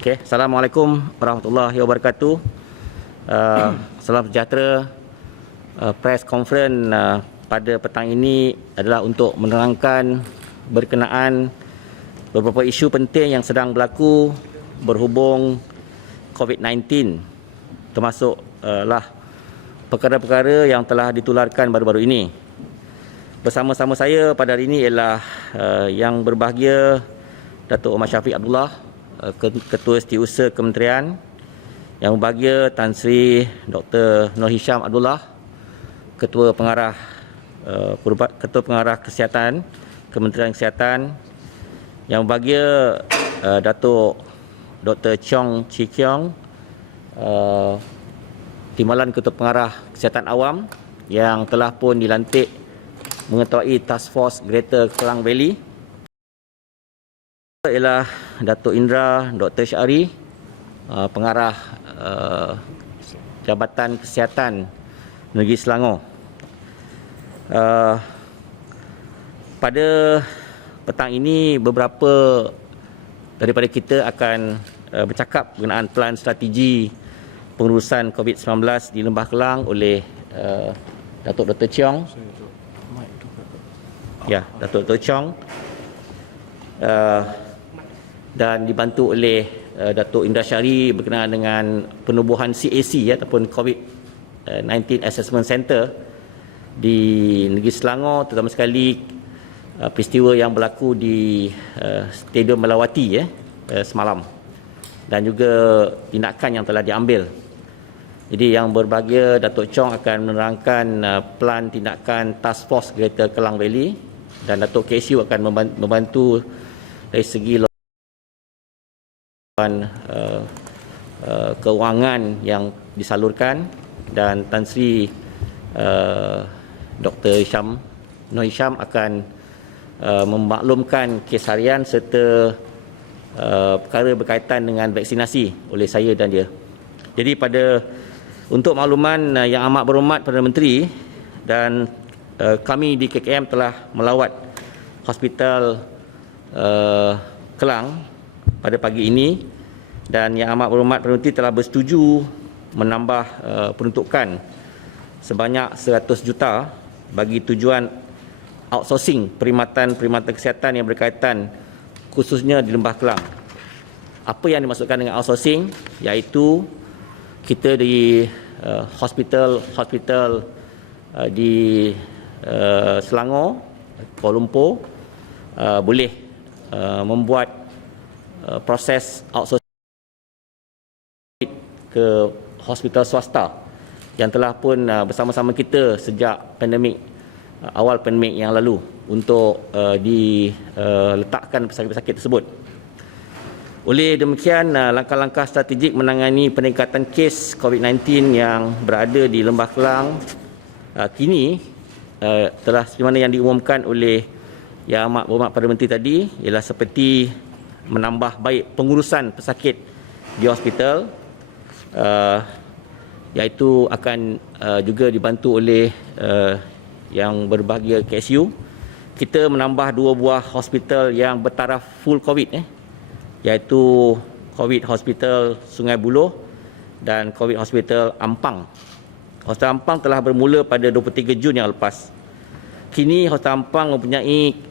Okay. Assalamualaikum warahmatullahi wabarakatuh. Salam sejahtera. Press conference pada petang ini adalah untuk menerangkan berkenaan beberapa isu penting yang sedang berlaku berhubung COVID-19, termasuk perkara-perkara yang telah ditularkan baru-baru ini. Bersama-sama saya pada hari ini ialah yang berbahagia Datuk Omar Shafik Abdullah, Ketua Setiausaha Kementerian, yang berbahagia Tan Sri Dr. Noor Hisham Abdullah, Ketua Pengarah Kesihatan, Kementerian Kesihatan, yang berbahagia Datuk Dr. Cheong Chee Kiong, Timbalan Ketua Pengarah Kesihatan Awam, yang telah pun dilantik mengetuai Task Force Greater Klang Valley, ialah Datuk Indra Dr. Syari, Pengarah Jabatan Kesihatan Negeri Selangor. Pada petang ini beberapa daripada kita akan bercakap berkenaan pelan strategi pengurusan COVID-19 di Lembah Kelang oleh Datuk Dr. Cheong. Ya, Datuk Dr. Cheong. Dan dibantu oleh Datuk Indra Syari berkenaan dengan penubuhan CAC ataupun COVID-19 Assessment Center di Negeri Selangor, terutama sekali peristiwa yang berlaku di Stadium Melawati semalam, dan juga tindakan yang telah diambil. Jadi yang berbahagia Datuk Chong akan menerangkan pelan tindakan Task Force Greater Klang Valley, dan Datuk KSU akan membantu dari segi keuangan yang disalurkan, dan Tan Sri Dr. Noor Hisham akan memaklumkan kes harian serta perkara berkaitan dengan vaksinasi oleh saya dan dia. Jadi untuk makluman yang amat berhormat Perdana Menteri, dan kami di KKM telah melawat Hospital Kelang pada pagi ini, dan yang amat berhormat Perdana Menteri telah bersetuju menambah peruntukan sebanyak 100 juta bagi tujuan outsourcing perkhidmatan kesihatan yang berkaitan khususnya di Lembah Kelang. Apa yang dimaksudkan dengan outsourcing? Iaitu kita di hospital di Selangor, Kuala Lumpur boleh membuat proses outsourcing ke hospital swasta yang telah pun bersama-sama kita sejak awal pandemik yang lalu untuk diletakkan pesakit-pesakit tersebut. Oleh demikian, langkah-langkah strategik menangani peningkatan kes COVID-19 yang berada di Lembah Kelang kini telah seperti mana yang diumumkan oleh Yang Amat Berhormat Perdana Menteri tadi, ialah seperti menambah baik pengurusan pesakit di hospital, iaitu akan juga dibantu oleh yang berbahagia KSU. Kita menambah 2 buah hospital yang bertaraf full COVID, iaitu COVID Hospital Sungai Buloh dan COVID Hospital Ampang. Hospital Ampang telah bermula pada 23 Jun yang lepas. Kini Hospital Ampang mempunyai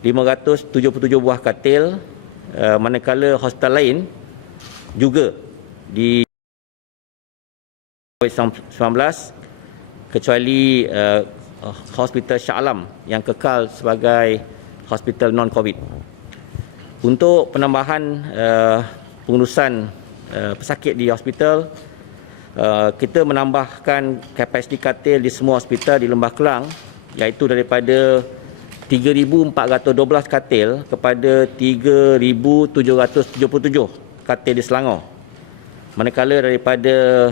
577 buah katil, manakala hospital lain juga di COVID-19 kecuali Hospital Shah Alam yang kekal sebagai hospital non-COVID. Untuk penambahan pengurusan pesakit di hospital, kita menambahkan kapasiti katil di semua hospital di Lembah Kelang, iaitu daripada 3,412 katil kepada 3,777 katil di Selangor. Manakala daripada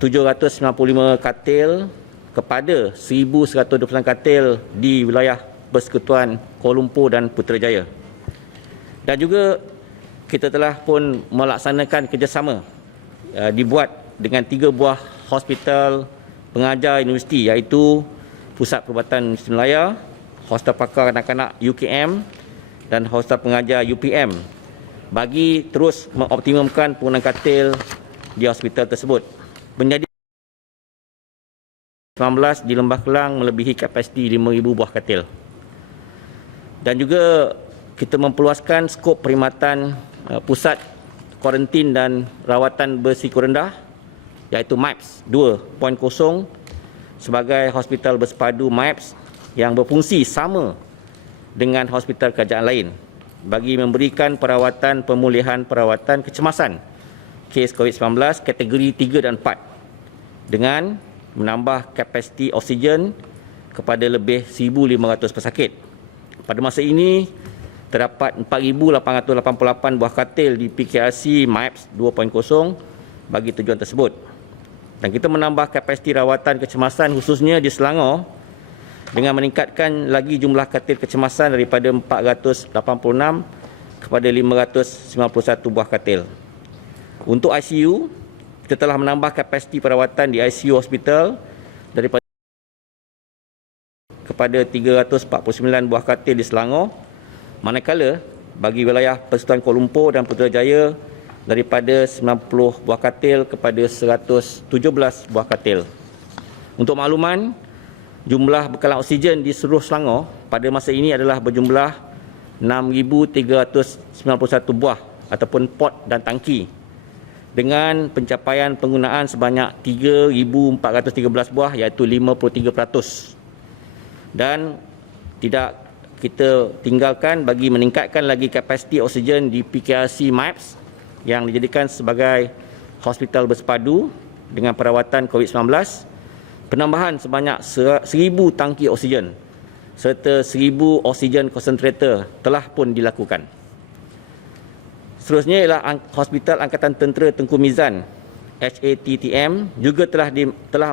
795 katil kepada 1,129 katil di wilayah Persekutuan Kuala Lumpur dan Putrajaya. Dan juga kita telah pun melaksanakan kerjasama dibuat dengan 3 buah hospital pengajar universiti, iaitu Pusat Perubatan Universiti Melaya, Hostel Pakar Kanak-kanak UKM dan Hostel Pengajar UPM, bagi terus mengoptimumkan penggunaan katil di hospital tersebut. Menjadi 19 di Lembah Kelang melebihi kapasiti 5,000 buah katil. Dan juga kita memperluaskan skop perkhidmatan pusat kuarantin dan rawatan berisiko rendah iaitu MIPS 2.0 sebagai hospital bersepadu MIPS yang berfungsi sama dengan hospital kerajaan lain bagi memberikan perawatan pemulihan perawatan kecemasan kes COVID-19 kategori 3 dan 4 dengan menambah kapasiti oksigen kepada lebih 1,500 pesakit. Pada masa ini terdapat 4,888 buah katil di PKRC MIPS 2.0 bagi tujuan tersebut. Dan kita menambah kapasiti rawatan kecemasan khususnya di Selangor dengan meningkatkan lagi jumlah katil kecemasan daripada 486 kepada 591 buah katil. Untuk ICU, kita telah menambah kapasiti perawatan di ICU hospital daripada kepada 349 buah katil di Selangor, manakala bagi wilayah Persekutuan Kuala Lumpur dan Putrajaya daripada 90 buah katil kepada 117 buah katil. Untuk makluman, jumlah bekalan oksigen di seluruh Selangor pada masa ini adalah berjumlah 6,391 buah ataupun pot dan tangki dengan pencapaian penggunaan sebanyak 3,413 buah iaitu 53%. Dan tidak kita tinggalkan bagi meningkatkan lagi kapasiti oksigen di PKRC MIPS yang dijadikan sebagai hospital bersepadu dengan perawatan COVID-19. Penambahan sebanyak 1,000 tangki oksigen serta 1,000 oksigen concentrator telah pun dilakukan. Seterusnya ialah Hospital Angkatan Tentera Tengku Mizan HATTM juga telah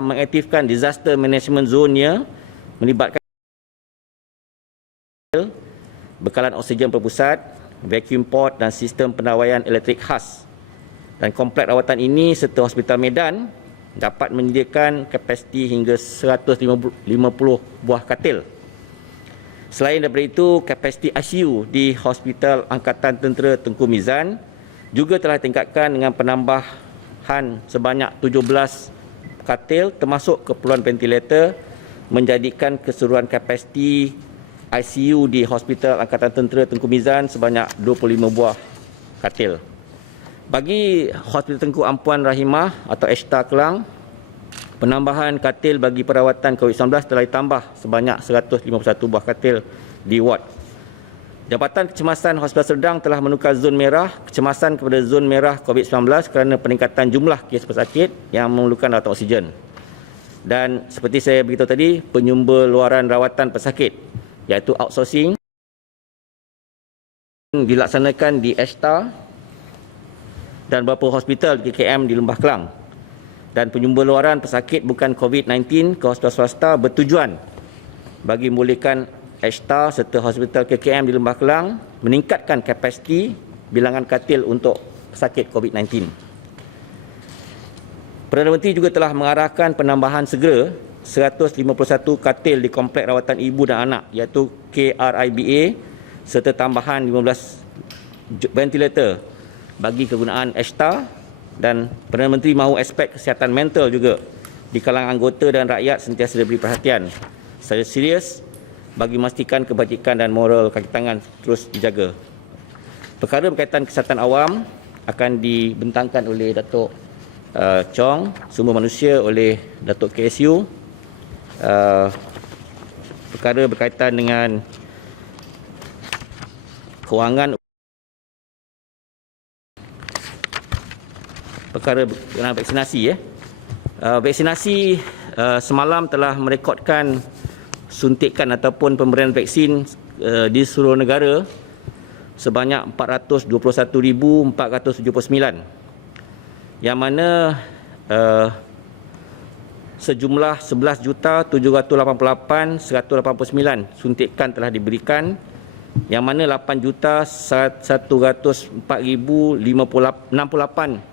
mengaktifkan disaster management zone-nya melibatkan bekalan oksigen berpusat, vacuum port dan sistem pendawaian elektrik khas. Dan kompleks rawatan ini serta Hospital Medan dapat menyediakan kapasiti hingga 150 buah katil. Selain daripada itu, kapasiti ICU di Hospital Angkatan Tentera Tengku Mizan juga telah ditingkatkan dengan penambahan sebanyak 17 katil termasuk keperluan ventilator, menjadikan keseluruhan kapasiti ICU di Hospital Angkatan Tentera Tengku Mizan sebanyak 25 buah katil. Bagi Hospital Tengku Ampuan Rahimah atau Ashtar Kelang, penambahan katil bagi perawatan COVID-19 telah ditambah sebanyak 151 buah katil di ward. Jabatan Kecemasan Hospital Serdang telah menukar zon merah kecemasan kepada zon merah COVID-19 kerana peningkatan jumlah kes pesakit yang memerlukan rawatan oksigen. Dan seperti saya beritahu tadi, penyumber luaran rawatan pesakit iaitu outsourcing dilaksanakan di Ashtar dan beberapa hospital di KKM di Lembah Kelang. Dan penyumber luaran pesakit bukan COVID-19 ke hospital swasta bertujuan bagi memulihkan Ashtar serta hospital KKM di Lembah Kelang meningkatkan kapasiti bilangan katil untuk pesakit COVID-19. Perdana Menteri juga telah mengarahkan penambahan segera 151 katil di kompleks rawatan ibu dan anak iaitu KRIBA serta tambahan 15 ventilator bagi kegunaan Ashtar. Dan Perdana Menteri mahu aspek kesihatan mental juga di kalangan anggota dan rakyat sentiasa diberi perhatian secara serius bagi memastikan kebajikan dan moral kaki tangan terus dijaga. Perkara berkaitan kesihatan awam akan dibentangkan oleh Datuk Chong, Sumber Manusia oleh Datuk KSU. Perkara berkaitan dengan kewangan, perkara berkenaan vaksinasi. Vaksinasi semalam telah merekodkan suntikan ataupun pemberian vaksin di seluruh negara sebanyak 421,479, yang mana sejumlah 11,788,189 suntikan telah diberikan, yang mana 8,104,068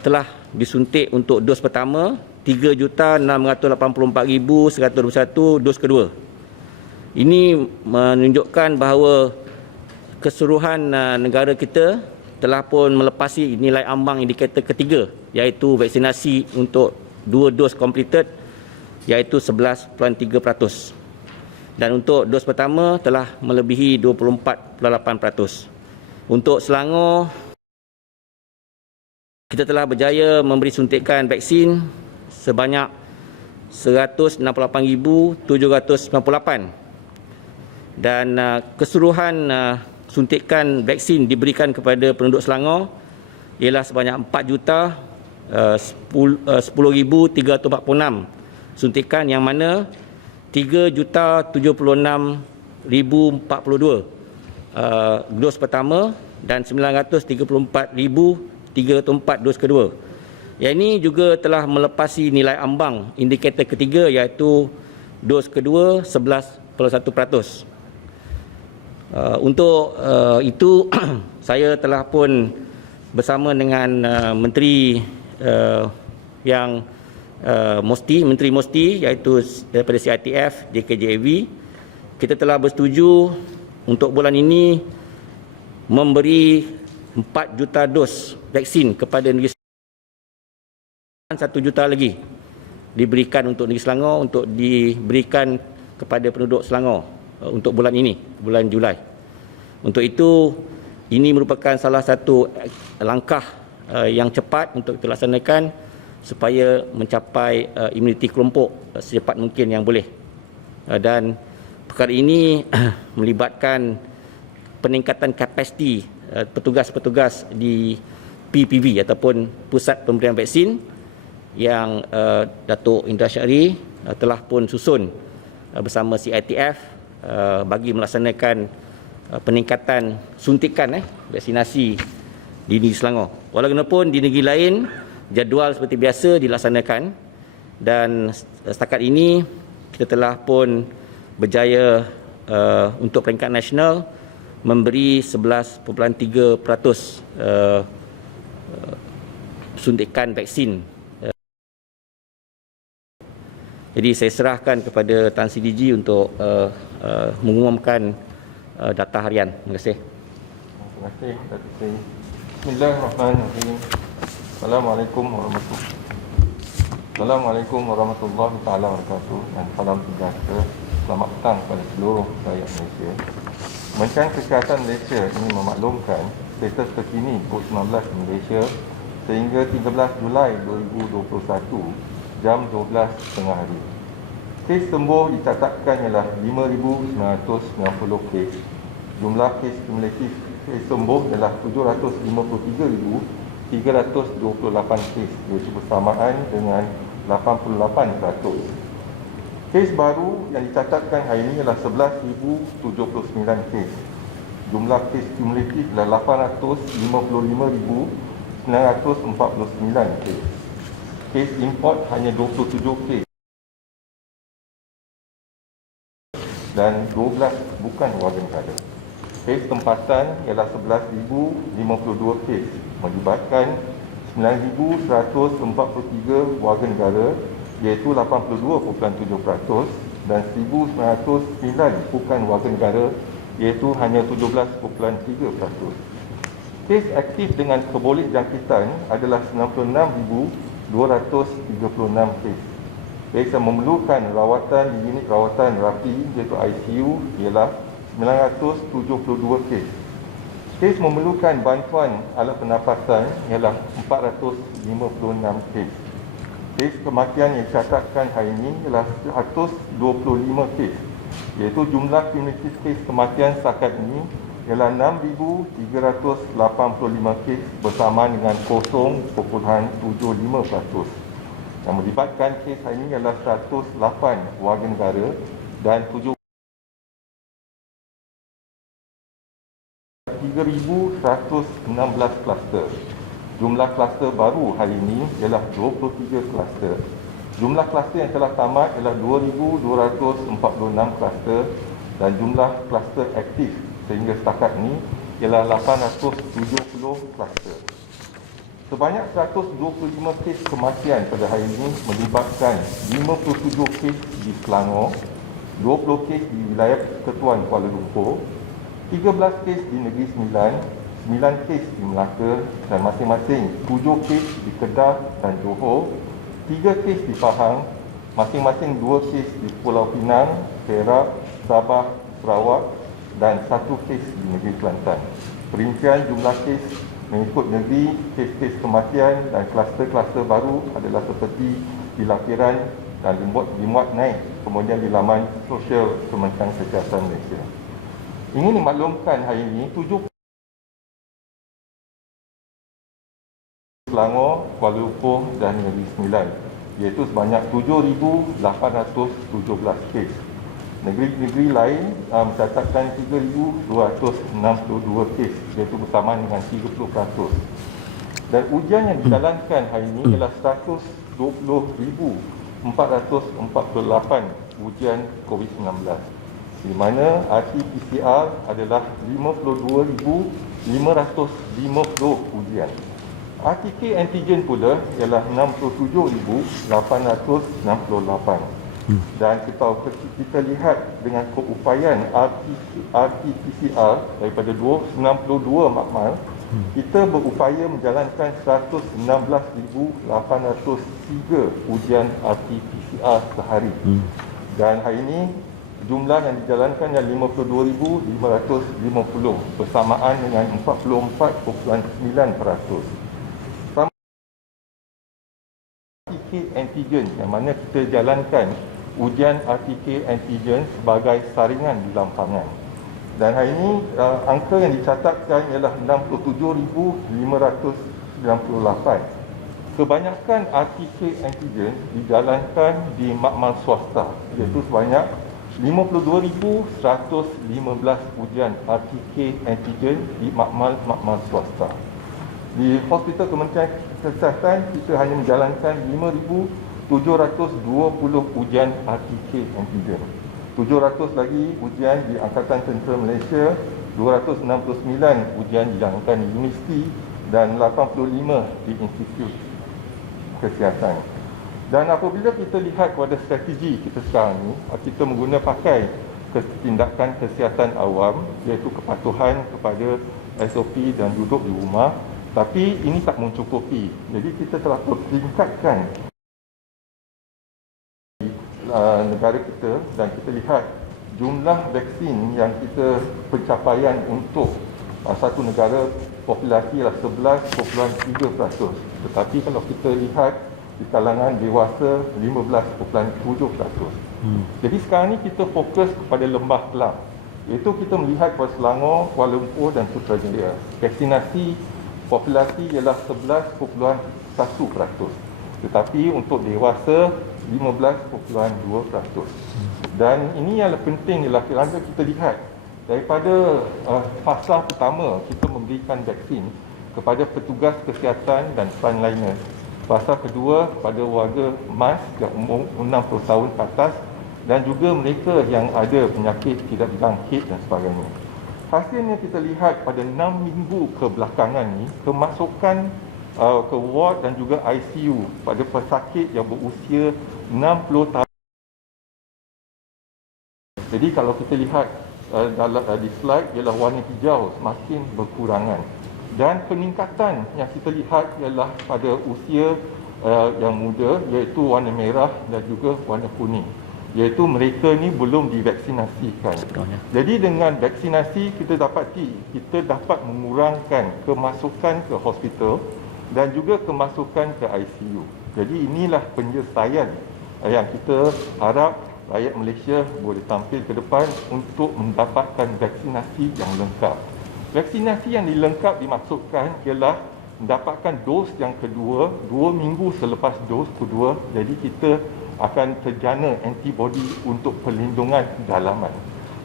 telah disuntik untuk dos pertama, 3,684,121 dos kedua. Ini menunjukkan bahawa keseluruhan negara kita telah pun melepasi nilai ambang indikator ketiga, iaitu vaksinasi untuk 2 dos completed, iaitu 11.3%. Dan untuk dos pertama telah melebihi 24.8%. Untuk Selangor, kita telah berjaya memberi suntikan vaksin sebanyak 168,798 dan keseluruhan suntikan vaksin diberikan kepada penduduk Selangor ialah sebanyak 4,10,346 suntikan, yang mana 3,076,042 dos pertama dan 934,304 dos kedua. Yang ini juga telah melepasi nilai ambang indikator ketiga, iaitu dos kedua 11.1%. Untuk itu saya telah pun bersama dengan Menteri yang Menteri Mosti, iaitu daripada CITF, JKJAV, kita telah bersetuju untuk bulan ini memberi 4 juta dos vaksin kepada negeri Selangor. 1 juta lagi diberikan untuk negeri Selangor untuk diberikan kepada penduduk Selangor untuk bulan ini, bulan Julai. Untuk itu, ini merupakan salah satu langkah yang cepat untuk kita laksanakan supaya mencapai imuniti kelompok secepat mungkin yang boleh. Dan perkara ini melibatkan peningkatan kapasiti petugas-petugas di PPV ataupun Pusat Pemberian Vaksin yang Datuk Indra Syari telah pun susun bersama CITF bagi melaksanakan peningkatan suntikan vaksinasi di negeri Selangor. Walaupun di negeri lain jadual seperti biasa dilaksanakan, dan setakat ini kita telah pun berjaya untuk peringkat nasional memberi 11.3% suntikan vaksin. Jadi saya serahkan kepada Tan Sri DG untuk mengumumkan data harian. Terima kasih. Terima kasih, Datuk Seri. Bismillahirrahmanirrahim. Assalamualaikum warahmatullahi wabarakatuh dan salam sejahtera. Selamat petang kepada seluruh rakyat Malaysia. Kementerian Kesihatan Malaysia ingin memaklumkan status terkini COVID-19 di Malaysia sehingga 13 Julai 2021 jam 12 tengah hari. Kes sembuh dicatatkan ialah 5,990 kes. Jumlah kes kumulatif kes sembuh ialah 753,328 kes, iaitu bersamaan dengan 88%. Kes baru yang dicatatkan hari ini ialah 11,079 kes. Jumlah kes kumulatif ialah 855,949 kes. Kes import hanya 27 kes dan 12 bukan warga negara. Kes tempatan ialah 11,052 kes, melibatkan 9,143 warga negara, iaitu 82.7%, dan 1,909 bukan warga negara, iaitu hanya 17.3%. Kes aktif dengan keboleh jangkitan adalah 96,236 kes. Kes yang memerlukan rawatan di unit rawatan rapi, iaitu ICU, ialah 972 kes. Kes memerlukan bantuan alat pernafasan ialah 456 kes. Kes kematian yang dicatatkan hari ini ialah 125 kes, iaitu jumlah kumulatif kes kematian setakat ini ialah 6,385 kes bersamaan dengan 0.75%. Yang melibatkan kes hari ini ialah 108 warga negara dan 3,116 kluster. Jumlah kluster baru hari ini ialah 23 kluster. Jumlah kluster yang telah tamat ialah 2,246 kluster dan jumlah kluster aktif sehingga setakat ini ialah 870 kluster. Sebanyak 125 kes kematian pada hari ini melibatkan 57 kes di Selangor, 20 kes di wilayah Persekutuan Kuala Lumpur, 13 kes di Negeri Sembilan, 9 kes di Melaka dan masing-masing 7 kes di Kedah dan Johor, 3 kes di Pahang, masing-masing 2 kes di Pulau Pinang, Perak, Sabah, Sarawak dan 1 kes di Negeri Kelantan. Perincian jumlah kes mengikut negeri, kes-kes kematian dan kluster-kluster baru adalah seperti dilaporan dan dimuat naik kemudian di laman sosial Kementerian Kesihatan Malaysia. Ingin dimaklumkan hari ini 7 Selangor, Kuala Lumpur dan Negeri Sembilan, iaitu sebanyak 7,817 kes. Negeri-negeri lain mencatatkan 3,262 kes, iaitu bersamaan dengan 30%. Dan ujian yang dijalankan hari ini ialah 120,448 ujian COVID-19, di mana RT-PCR adalah 52,550 ujian. RTK antigen pula ialah 67,868. Dan kita lihat dengan keupayaan RT-PCR daripada 92 makmal, kita berupaya menjalankan 116,803 ujian RT-PCR sehari. Dan hari ini jumlah yang dijalankan yang 52,550 bersamaan dengan 44.9%. RTK antigen yang mana kita jalankan ujian RTK antigen sebagai saringan di lampangan. Dan hari ini angka yang dicatatkan ialah 67,598. Kebanyakan RTK antigen dijalankan di makmal swasta, iaitu sebanyak 52,115 ujian RTK antigen di makmal swasta. Di Hospital Kementerian Kesihatan kita hanya menjalankan 5,720 ujian RTK antigen. 700 lagi ujian di Angkatan Tentera Malaysia, 269 ujian dijalankan di universiti dan 85 di institut kesihatan. Dan apabila kita lihat kepada strategi kita sekarang ni, kita pakai tindakan kesihatan awam, iaitu kepatuhan kepada SOP dan duduk di rumah. Tapi ini tak mencukupi. Jadi kita telah tingkatkan negara kita dan kita lihat jumlah vaksin yang kita pencapaian untuk satu negara populasi adalah 11.3%. Tetapi kalau kita lihat di kalangan dewasa 15.7%. Jadi sekarang ni kita fokus kepada Lembah Kelang. Iaitu kita melihat kepada Selangor, Kuala Lumpur dan Putrajaya. Vaksinasi populasi ialah 11.1%. Tetapi untuk dewasa 15.2%. Dan ini yang penting ialah kerana kita lihat daripada fasa pertama kita memberikan vaksin kepada petugas kesihatan dan frontliners. Fasa kedua kepada warga MAS yang umur 60 tahun ke atas dan juga mereka yang ada penyakit tidak berjangkit dan sebagainya. Hasilnya kita lihat pada 6 minggu kebelakangan ni, kemasukan ke ward dan juga ICU pada pesakit yang berusia 60 tahun. Jadi kalau kita lihat di slide ialah warna hijau semakin berkurangan. Dan peningkatan yang kita lihat ialah pada usia yang muda, iaitu warna merah dan juga warna kuning. Iaitu mereka ni belum divaksinasikan. Jadi dengan vaksinasi kita dapat mengurangkan kemasukan ke hospital dan juga kemasukan ke ICU. Jadi inilah penyelesaian yang kita harap rakyat Malaysia boleh tampil ke depan untuk mendapatkan vaksinasi yang lengkap. Vaksinasi yang dilengkap dimaksudkan ialah mendapatkan dos yang kedua 2 minggu selepas dos kedua. Jadi kita akan terjana antibody untuk perlindungan dalaman.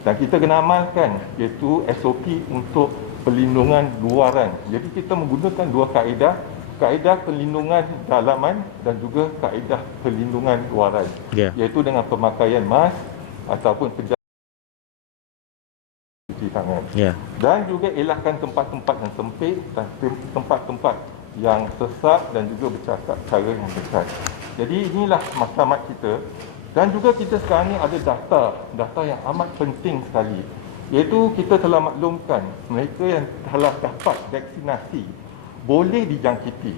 Dan kita kena amalkan iaitu SOP untuk perlindungan luaran. Jadi kita menggunakan dua kaedah, kaedah perlindungan dalaman dan juga kaedah perlindungan luaran. Iaitu dengan pemakaian mask ataupun cuci tangan. Dan juga elakkan tempat-tempat yang sempit dan tempat-tempat yang sesak dan juga bercakap cara yang dekat. Jadi inilah maklumat kita. Dan juga kita sekarang ni ada data yang amat penting sekali. iaitu kita telah maklumkan mereka yang telah dapat vaksinasi boleh dijangkiti.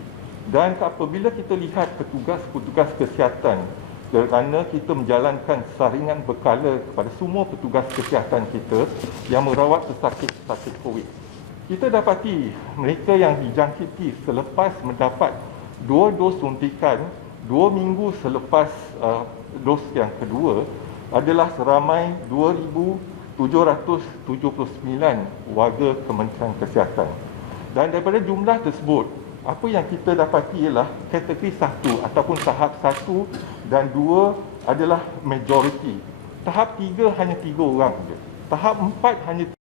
Dan apabila kita lihat petugas-petugas kesihatan, kerana kita menjalankan saringan berkala kepada semua petugas kesihatan kita yang merawat pesakit-pesakit COVID, kita dapati mereka yang dijangkiti selepas mendapat 2 dos suntikan 2 minggu selepas dos yang kedua adalah seramai 2,779 warga Kementerian Kesihatan. Dan daripada jumlah tersebut, apa yang kita dapati ialah kategori 1 ataupun tahap 1 dan 2 adalah majoriti. Tahap 3 hanya 3 orang saja. Tahap 4 hanya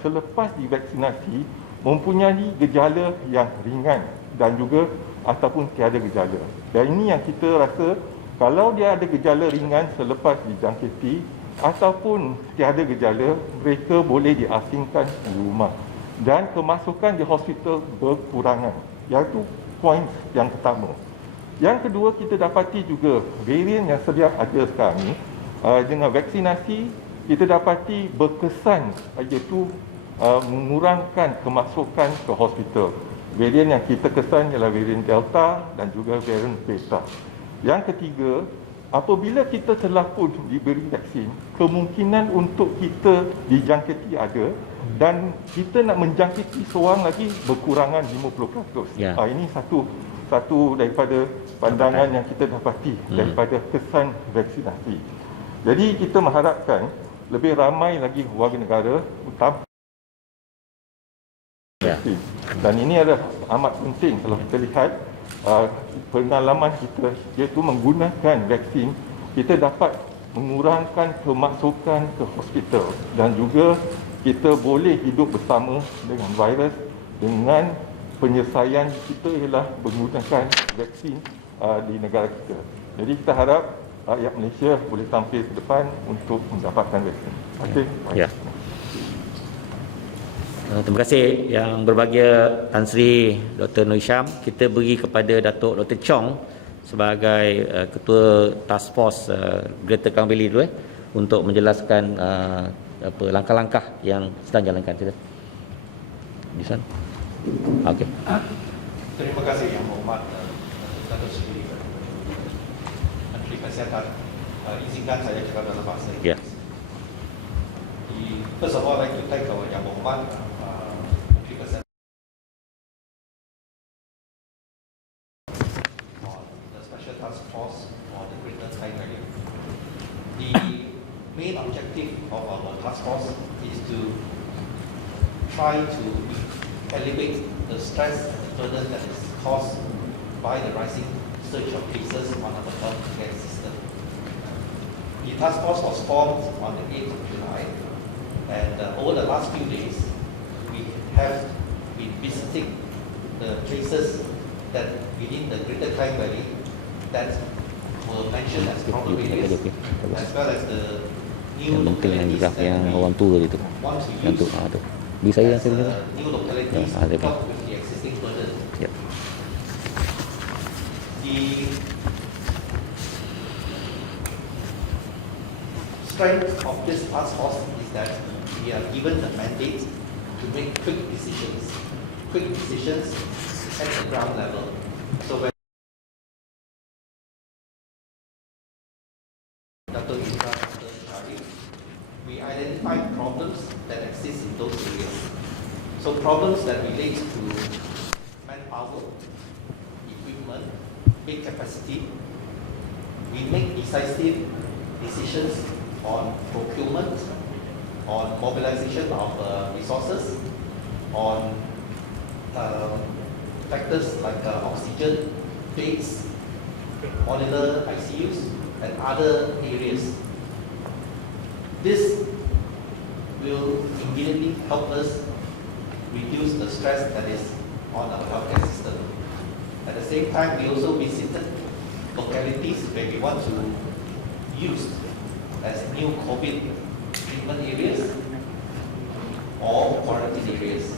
selepas divaksinasi mempunyai gejala yang ringan dan juga ataupun tiada gejala. Dan ini yang kita rasa, kalau dia ada gejala ringan selepas dijangkiti ataupun tiada gejala, mereka boleh diasingkan di rumah dan kemasukan di hospital berkurangan. Iaitu poin yang pertama. Yang kedua, kita dapati juga varian yang sedia ada sekarang ni dengan vaksinasi kita dapati berkesan, iaitu mengurangkan kemasukan ke hospital. Varian yang kita kesan ialah varian Delta dan juga varian Beta. Yang ketiga, apabila kita telah pun diberi vaksin, kemungkinan untuk kita dijangkiti ada dan kita nak menjangkiti seorang lagi berkurangan 50%. Ya. Ini satu daripada pandangan yang kita dapati daripada kesan vaksinasi. Jadi kita mengharapkan lebih ramai lagi warga negara utama. Ya. Dan ini adalah amat penting kalau kita lihat pengalaman kita, iaitu menggunakan vaksin, kita dapat mengurangkan kemasukan ke hospital dan juga kita boleh hidup bersama dengan virus dengan penyelesaian kita ialah menggunakan vaksin di negara kita. Jadi kita harap rakyat Malaysia boleh tampil ke depan untuk mendapatkan vaksin. Okey. Ya. Terima kasih yang berbahagia Tan Sri Dr. Nur Hisham. Kita beri kepada Datuk Dr. Chong sebagai Ketua Task Force Greater Klang Valley dulu untuk menjelaskan langkah-langkah yang sedang jalankan. Kita. Bisa? Okey. Terima kasih Yang Berhormat Datuk Seri Menteri Kesihatan. Izinkan saya cakap dalam bahasa Inggeris. Ya. First of all, I'd like to thank our Yang Berhormat Menteri Kesihatan on the Special Task Force on the Greater Klang Valley. The main objective of our task force is to try to elevate the stress and the burden that is caused by the rising surge of cases on our healthcare system. The task force was formed on the 8th of July, and over the last few days, we have been visiting the places that within the Greater Klang Valley that were mentioned as problem areas, as well as the new Yang penting yang localities graf that yang we orang tua itu. want to Yang tu, use tu. Bagi saya yang as saya punya. new localities Ya, ada to pun. help with the existing burden. Ya. The strength of this task force is that we are given the mandate to make quick decisions at the ground level. So when Dr. Indra, Dr. Sharif, we identified problems that exist in those areas. So problems that relate to manpower, equipment, bed capacity. We make decisive decisions on procurement, on mobilization of resources, on factors like oxygen, beds, modular ICUs, and other areas. This will immediately help us reduce the stress that is on our healthcare system. At the same time, we also visited localities where we want to use as new COVID treatment areas or quarantine areas.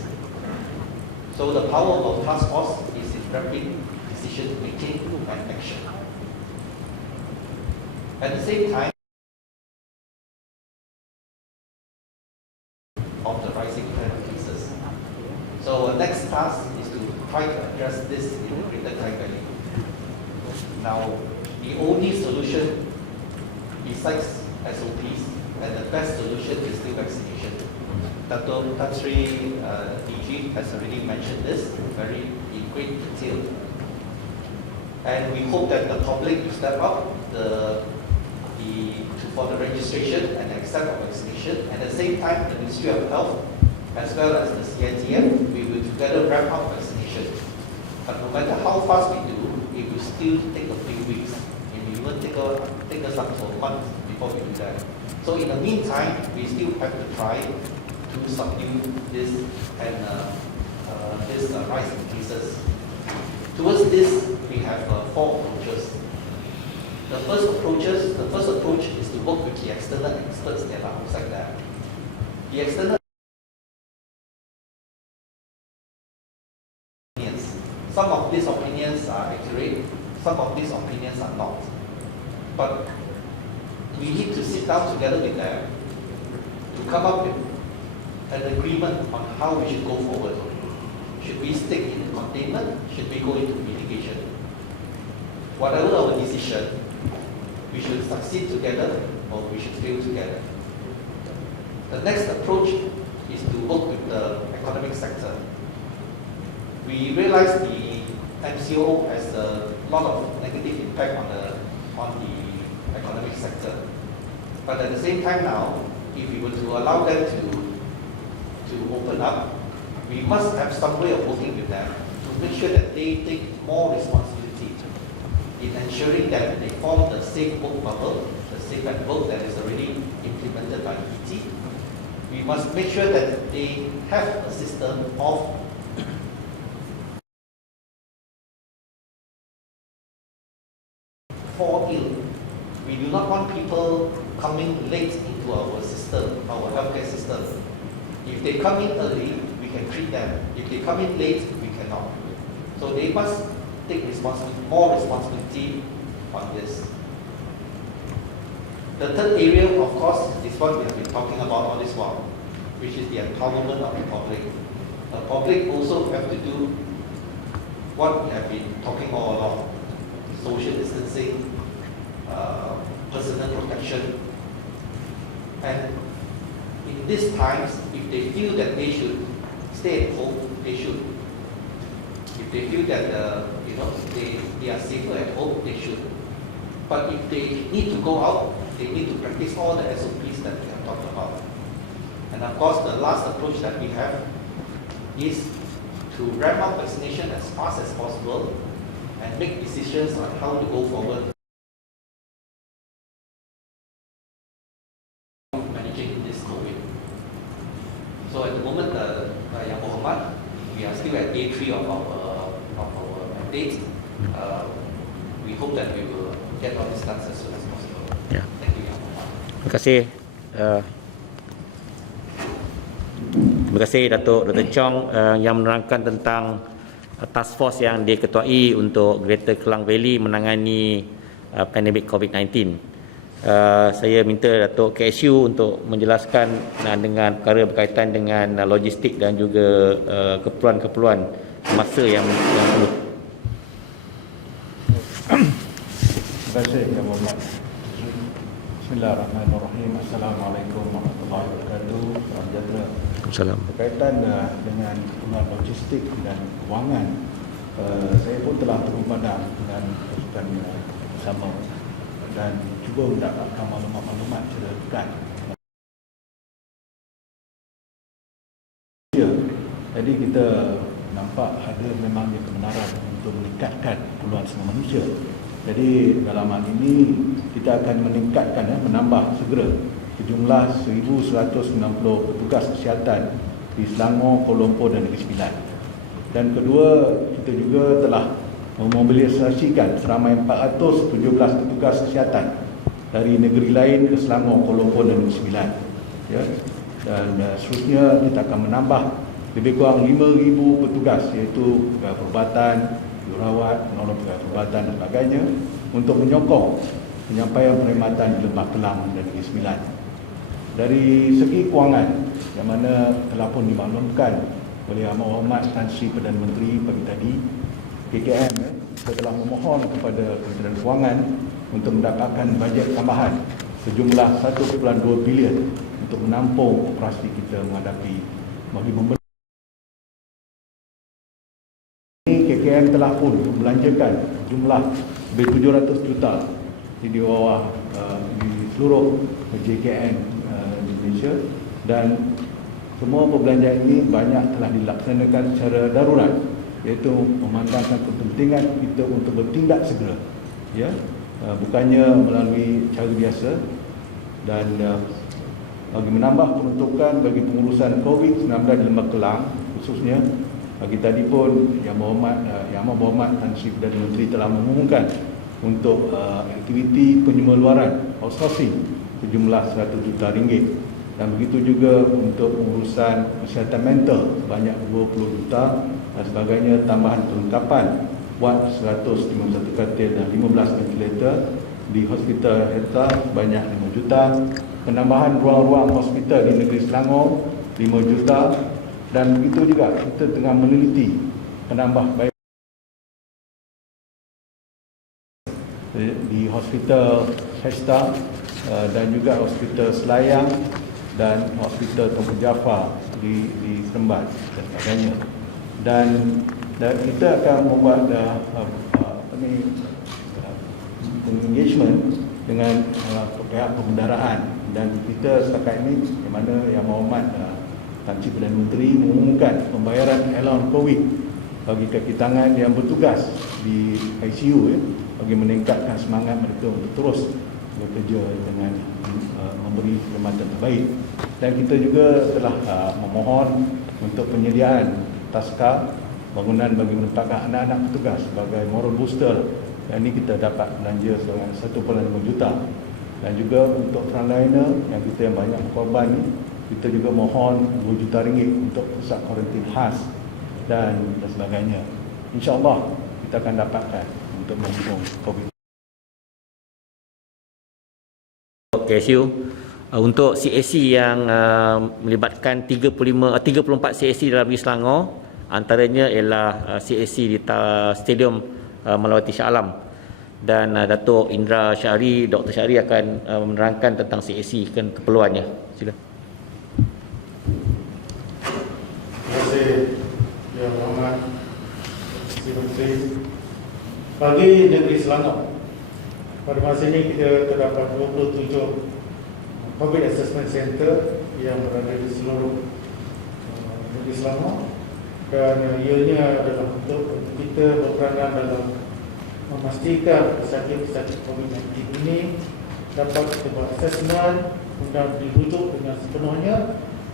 So the power of task force is in rapid decision making and action. At the same time, task is to try to address this in the Greater Kaigai. Now, the only solution besides SOPs, and the best solution is still vaccination. Dato' Tan Sri DG has already mentioned this very in great detail. And we hope that the public will step up for the registration and accept of vaccination. At the same time, the Ministry of Health as well as the CITM, we will together ramp up vaccination. But no matter how fast we do, it will still take a few weeks. It will even take us up to a month before we do that. So in the meantime, we still have to try to subdue this and this rise in cases. Towards this, we have 4 approaches. The first approach is to work with the external experts that are outside there. The external opinions, some of these opinions are accurate, some of these opinions are not. But we need to sit down together with them to come up with an agreement on how we should go forward. Should we stick in containment? Should we go into mitigation? Whatever our decision, we should succeed together or we should fail together. The next approach is to work with the economic sector. We realize the MCO has a lot of negative impact on the economic sector. But at the same time now, if we were to allow them to open up, we must have some way of working with them to make sure that they take more responsibility in ensuring that they form the safe work bubble, the safe at work that is already implemented by ET. We must make sure that they have a system of fall ill. We do not want people coming late into our system, our healthcare system. If they come in early, we can treat them. If they come in late, we cannot. So they must take more responsibility on this. The third area, of course, is what we have been talking about all this while, which is the empowerment of the public. The public also have to do what we have been talking all along: social distancing, personal protection. And in these times, if they feel that they should stay at home, they should. If they feel that they are safer at home, they should. But if they need to go out, they need to practice all the SOPs that we have talked about. And of course, the last approach that we have is to ramp up vaccination as fast as possible and make decisions on how to go forward managing this COVID. So at the moment, Yang Muhammad, we are still at day 3 of our mandate. We hope that we will get all this done as soon as possible. Ya. Thank you, Yang Muhammad. Terima kasih. Terima kasih Datuk Dr. Chong yang menerangkan tentang task force yang diketuai untuk Greater Klang Valley menangani pandemik COVID-19. Saya minta Datuk KSU untuk menjelaskan dengan perkara berkaitan dengan logistik dan juga keperluan-keperluan masa yang perlu. Terima kasih Yang Muhammad. Bismillahirrahmanirrahim. Assalamualaikum warahmatullahi wabarakatuh. Salam sejahtera. Salam. Berkaitan dengan keperluan logistik dan kewangan, saya pun telah turun padang dengan pasukan bersama dan cuba mendapatkan maklumat-maklumat secara dekat. Jadi kita nampak ada memang kebenaran untuk meningkatkan keperluan semua manusia. Jadi dalam hal ini kita akan meningkatkan, menambah segera sejumlah 1,190 petugas kesihatan di Selangor, Kuala Lumpur dan Negeri Sembilan. Dan kedua, kita juga telah memobilisasikan seramai 417 petugas kesihatan dari negeri lain ke Selangor, Kuala Lumpur dan Negeri Sembilan. Ya. Dan seterusnya kita akan menambah lebih kurang 5,000 petugas, iaitu pegawai perubatan, jururawat, penolong pegawai perubatan dan sebagainya, untuk menyokong penyampaian perkhidmatan di Lembah Kelang dan Negeri Sembilan. Dari segi kewangan, yang mana telah pun dimaklumkan oleh Amat Berhormat Tan Sri Perdana Menteri pagi tadi, KKM kita telah memohon kepada Kementerian Kewangan untuk mendapatkan bajet tambahan sejumlah 1.2 bilion untuk menampung operasi kita menghadapi bagi membentuk. KKM telah pun membelanjakan jumlah lebih 700 juta di bawah di seluruh JKN di Malaysia, dan semua perbelanjaan ini banyak telah dilaksanakan secara darurat, iaitu memandangkan kepentingan kita untuk bertindak segera, ya, bukannya melalui cara biasa, dan bagi menambah peruntukan bagi pengurusan COVID-19 di Lembah Kelang khususnya. Pagi tadi pun Yang Amat Berhormat Tan Sri Perdana Menteri telah mengumumkan untuk aktiviti penyemaluaran outsourcing sejumlah RM100 juta, dan begitu juga untuk pengurusan kesihatan mental sebanyak 20 juta dan sebagainya, tambahan perlengkapan wad 151 katil dan 15 ventilator di Hospital Hatta sebanyak 5 juta, penambahan ruang-ruang hospital di negeri Selangor 5 juta, dan begitu juga kita tengah meneliti menambah baik di Hospital Hesta dan juga Hospital Selayang dan Hospital Tunku Jaafar di Seremban dan sebagainya. Dan kita akan membuat engagement dengan pihak perbendaharaan, dan kita setakat ini di mana Yang Berhormat Tan Sri Perdana Menteri mengumumkan pembayaran allowance COVID bagi kaki tangan yang bertugas di ICU, bagi meningkatkan semangat mereka untuk terus bekerja dengan memberi perkhidmatan terbaik. Dan kita juga telah memohon untuk penyediaan taska bangunan bagi menempatkan anak-anak petugas sebagai moral booster, dan ini kita dapat belanja sebanyak 1.5 juta. Dan juga untuk frontliner yang kita yang banyak berkorban ni, kita juga mohon RM2 juta untuk pusat kuarantin khas dan sebagainya. InsyaAllah kita akan dapatkan untuk mengusung COVID. KSU untuk CAC yang melibatkan 34 CAC dalam negeri Selangor, antaranya ialah CAC di Stadium Melawati Shah Alam, dan Datuk Indra Syahri, Dr. Syahri akan menerangkan tentang CAC dan keperluannya. Sila. Terima kasih Yang Berhormat Sri Menteri. Bagi negeri Selangor, pada masa ini kita terdapat 27 COVID Assessment Center yang berada di seluruh negeri Selangor, dan ianya adalah untuk kita berperanan dalam memastikan pesakit-pesakit COVID-19 ini dapat kita buat assessment dan dirujuk dengan sepenuhnya,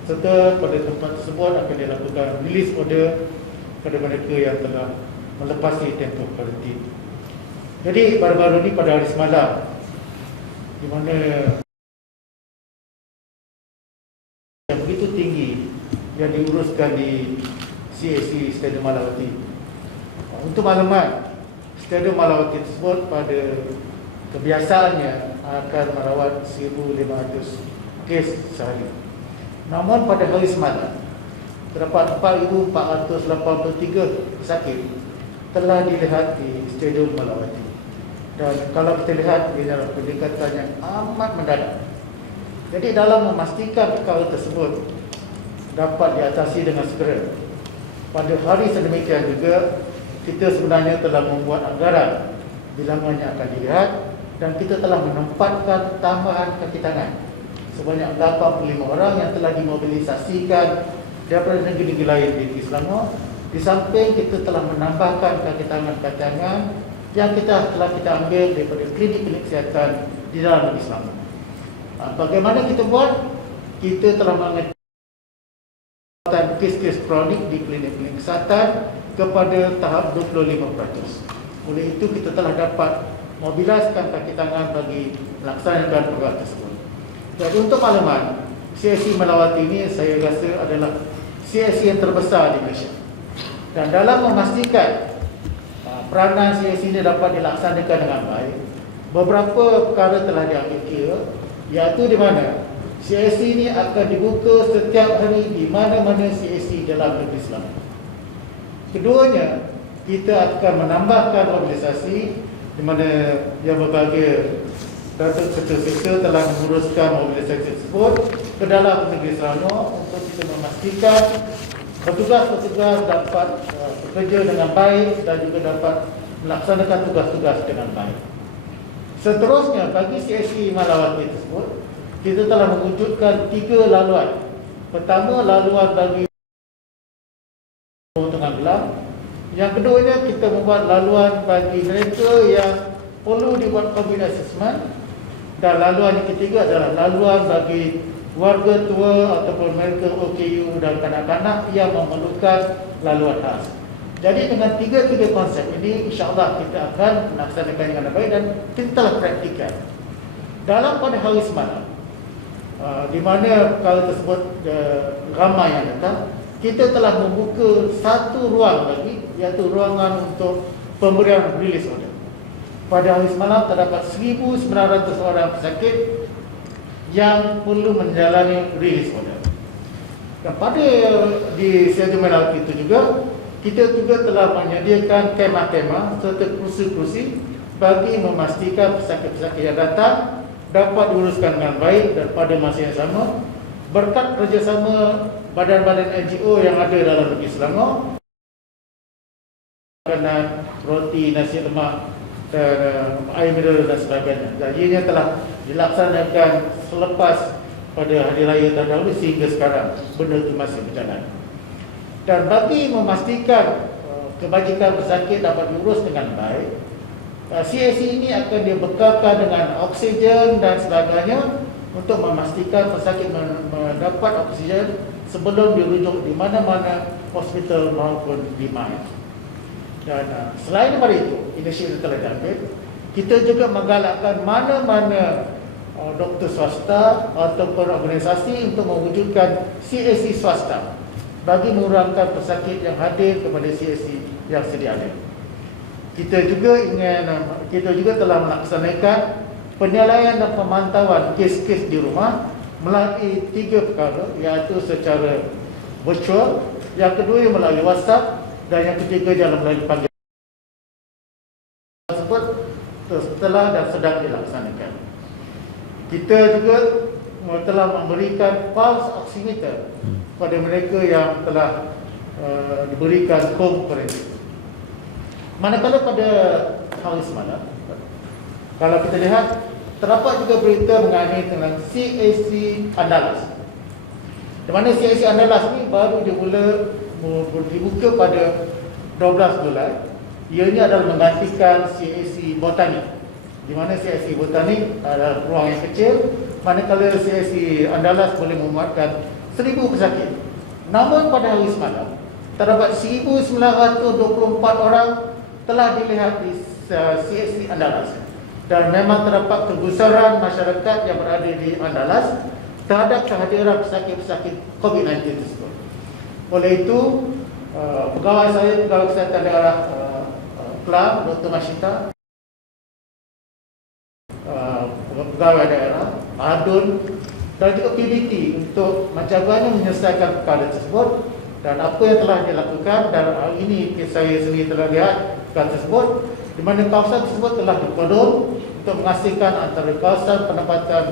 serta pada tempat tersebut akan dilakukan release order kepada mereka yang telah melepasi tempoh kuarantin. Jadi baru-baru ini pada hari semalam, di mana yang begitu tinggi yang diuruskan di CAC Stadium Melawati. Untuk maklumat, Stadium Melawati tersebut pada kebiasaannya akan merawat 1,500 kes sehari. Namun pada hari semalam terdapat 4,483 pesakit telah dilihat di Stadium Melawati. Dan kalau kita lihat, ini adalah peningkatan yang amat mendadak. Jadi dalam memastikan perkara tersebut dapat diatasi dengan segera, pada hari sedemikian juga kita sebenarnya telah membuat anggaran bilangannya akan dilihat, dan kita telah menempatkan tambahan kaki tangan sebanyak 85 orang yang telah dimobilisasikan daripada negeri-negeri lain di negeri Selangor. Di samping kita telah menambahkan kaki tangan yang telah kita ambil daripada klinik-klinik kesihatan di dalam negeri Selangor. Bagaimana kita buat? Kita telah mengetahui kes-kes kronik di klinik-klinik kesihatan kepada tahap 25%. Oleh itu kita telah dapat mobilisasikan kaki tangan bagi melaksanakan program tersebut. Dan untuk makluman, CAC Melawati ini saya rasa adalah CAC yang terbesar di Malaysia. Dan dalam memastikan peranan CAC ini dapat dilaksanakan dengan baik, beberapa perkara telah diambil kira, iaitu di mana CAC ini akan dibuka setiap hari di mana-mana CAC dalam negeri Selangor. Keduanya, kita akan menambahkan mobilisasi di mana yang berbagai datuk sektor telah menguruskan mobilisasi tersebut ke dalam negeri Selangor untuk kita memastikan petugas-petugas dapat bekerja dengan baik dan juga dapat melaksanakan tugas-tugas dengan baik. Seterusnya, bagi CSC Malawati tersebut, kita telah mewujudkan 3 laluan. Pertama, laluan bagi tengah gelam. Yang keduanya, kita membuat laluan bagi mereka yang perlu dibuat COVID assessment. Dan laluan yang ketiga adalah laluan bagi warga tua ataupun mereka OKU dan kanak-kanak yang memerlukan laluan khas. Jadi dengan 3 konsep ini, insyaAllah kita akan melaksanakan dengan baik dan kita telah praktikkan. Dalam pada hari semalam, di mana perkara tersebut ramai yang datang, kita telah membuka satu ruang lagi, iaitu ruangan untuk pemberian release order. Pada hari semalam terdapat 1,900 orang pesakit yang perlu menjalani release order. Dan pada di Stadium Melati itu juga, kita juga telah menyediakan kemah-kemah serta kursi-kursi bagi memastikan pesakit-pesakit yang datang dapat diuruskan dengan baik dan pada masa yang sama berkat kerjasama badan-badan NGO yang ada dalam negeri Selangor, makanan, roti, nasi lemak, dan air mineral dan sebagainya. Dan ianya telah dilaksanakan selepas pada hari raya terdahulu sehingga sekarang benda itu masih berjalan. Dan bagi memastikan kebajikan pesakit dapat diurus dengan baik, CSC ini akan dibekalkan dengan oksigen dan sebagainya untuk memastikan pesakit mendapat oksigen sebelum dirujuk di mana-mana hospital maupun di MAI. Dan selain daripada itu, inisiatif telah diambil, kita juga menggalakkan mana-mana doktor swasta ataupun organisasi untuk mewujudkan CSC swasta bagi mengurangkan pesakit yang hadir kepada CSC yang sedia ada. Kita juga telah melaksanakan penilaian dan pemantauan kes-kes di rumah melalui 3 perkara, iaitu secara virtual, yang kedua melalui WhatsApp dan yang ketiga dalam melalui panggilan tersebut telah dan sedang dilaksanakan. Kita juga telah memberikan pulse oximeter pada mereka yang telah diberikan home quarantine. Manakala pada hari semalam, kalau kita lihat, terdapat juga berita mengenai tentang CAC Andalas. Di mana CAC Andalas ini baru dibuka pada 12 bulan. Ianya adalah menggantikan CAC Botanik. Di mana CAC Botanik adalah ruang yang kecil, manakala CAC Andalas boleh memuatkan 1,000 pesakit. Namun pada hari semalam, terdapat 1,924 orang telah dilihat di CAC Andalas. Dan memang terdapat kegusaran masyarakat yang berada di Andalas terhadap kehadiran pesakit-pesakit COVID-19 tersebut. Oleh itu, pegawai kesihatan daerah Kelang, Dr. Masyita, pegawai daerah, ADUN dan juga PBT untuk menjaganya menyelesaikan perkara tersebut. Dan apa yang telah dilakukan, dan hari ini saya sendiri telah lihat perkara tersebut, di mana kawasan tersebut telah dikodon untuk mengasihkan antara kawasan penempatan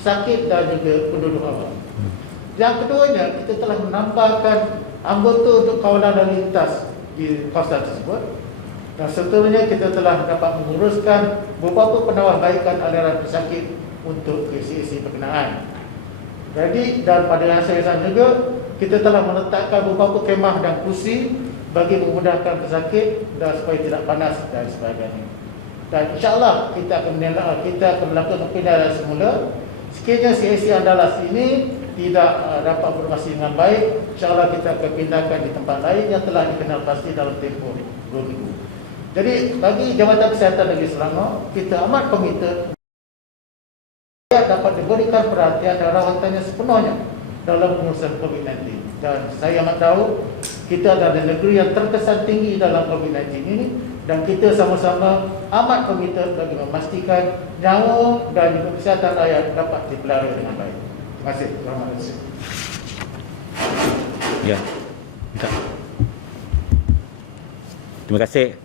pesakit dan juga penduduk awam. Yang keduanya, kita telah menambahkan anggota untuk kawalan lalu lintas di kawasan tersebut. Dan seterusnya, kita telah dapat menguruskan beberapa penambahbaikan aliran pesakit untuk CAC berkenaan. Jadi, dan pada masa yang sama juga, kita telah meletakkan beberapa kemah dan kursi bagi memudahkan pesakit dan supaya tidak panas dan sebagainya. Dan insyaAllah kita akan melakukan penilaian semula. Sekiranya CAC Andalas ini tidak dapat beroperasi dengan baik, insyaAllah kita akan pindahkan di tempat lain yang telah dikenal pasti dalam tempoh 2 minggu. Jadi bagi Jabatan Kesihatan Negeri Selangor, kita amat komited dapat diberikan perhatian dan rawatannya sepenuhnya dalam pengurusan COVID-19. Dan saya amat tahu kita adalah negeri yang terkesan tinggi dalam COVID-19 ini, dan kita sama-sama amat komited bagi memastikan nyawa dan juga kesihatan rakyat dapat dipelihara dengan baik. Terima kasih. Ya. Terima kasih.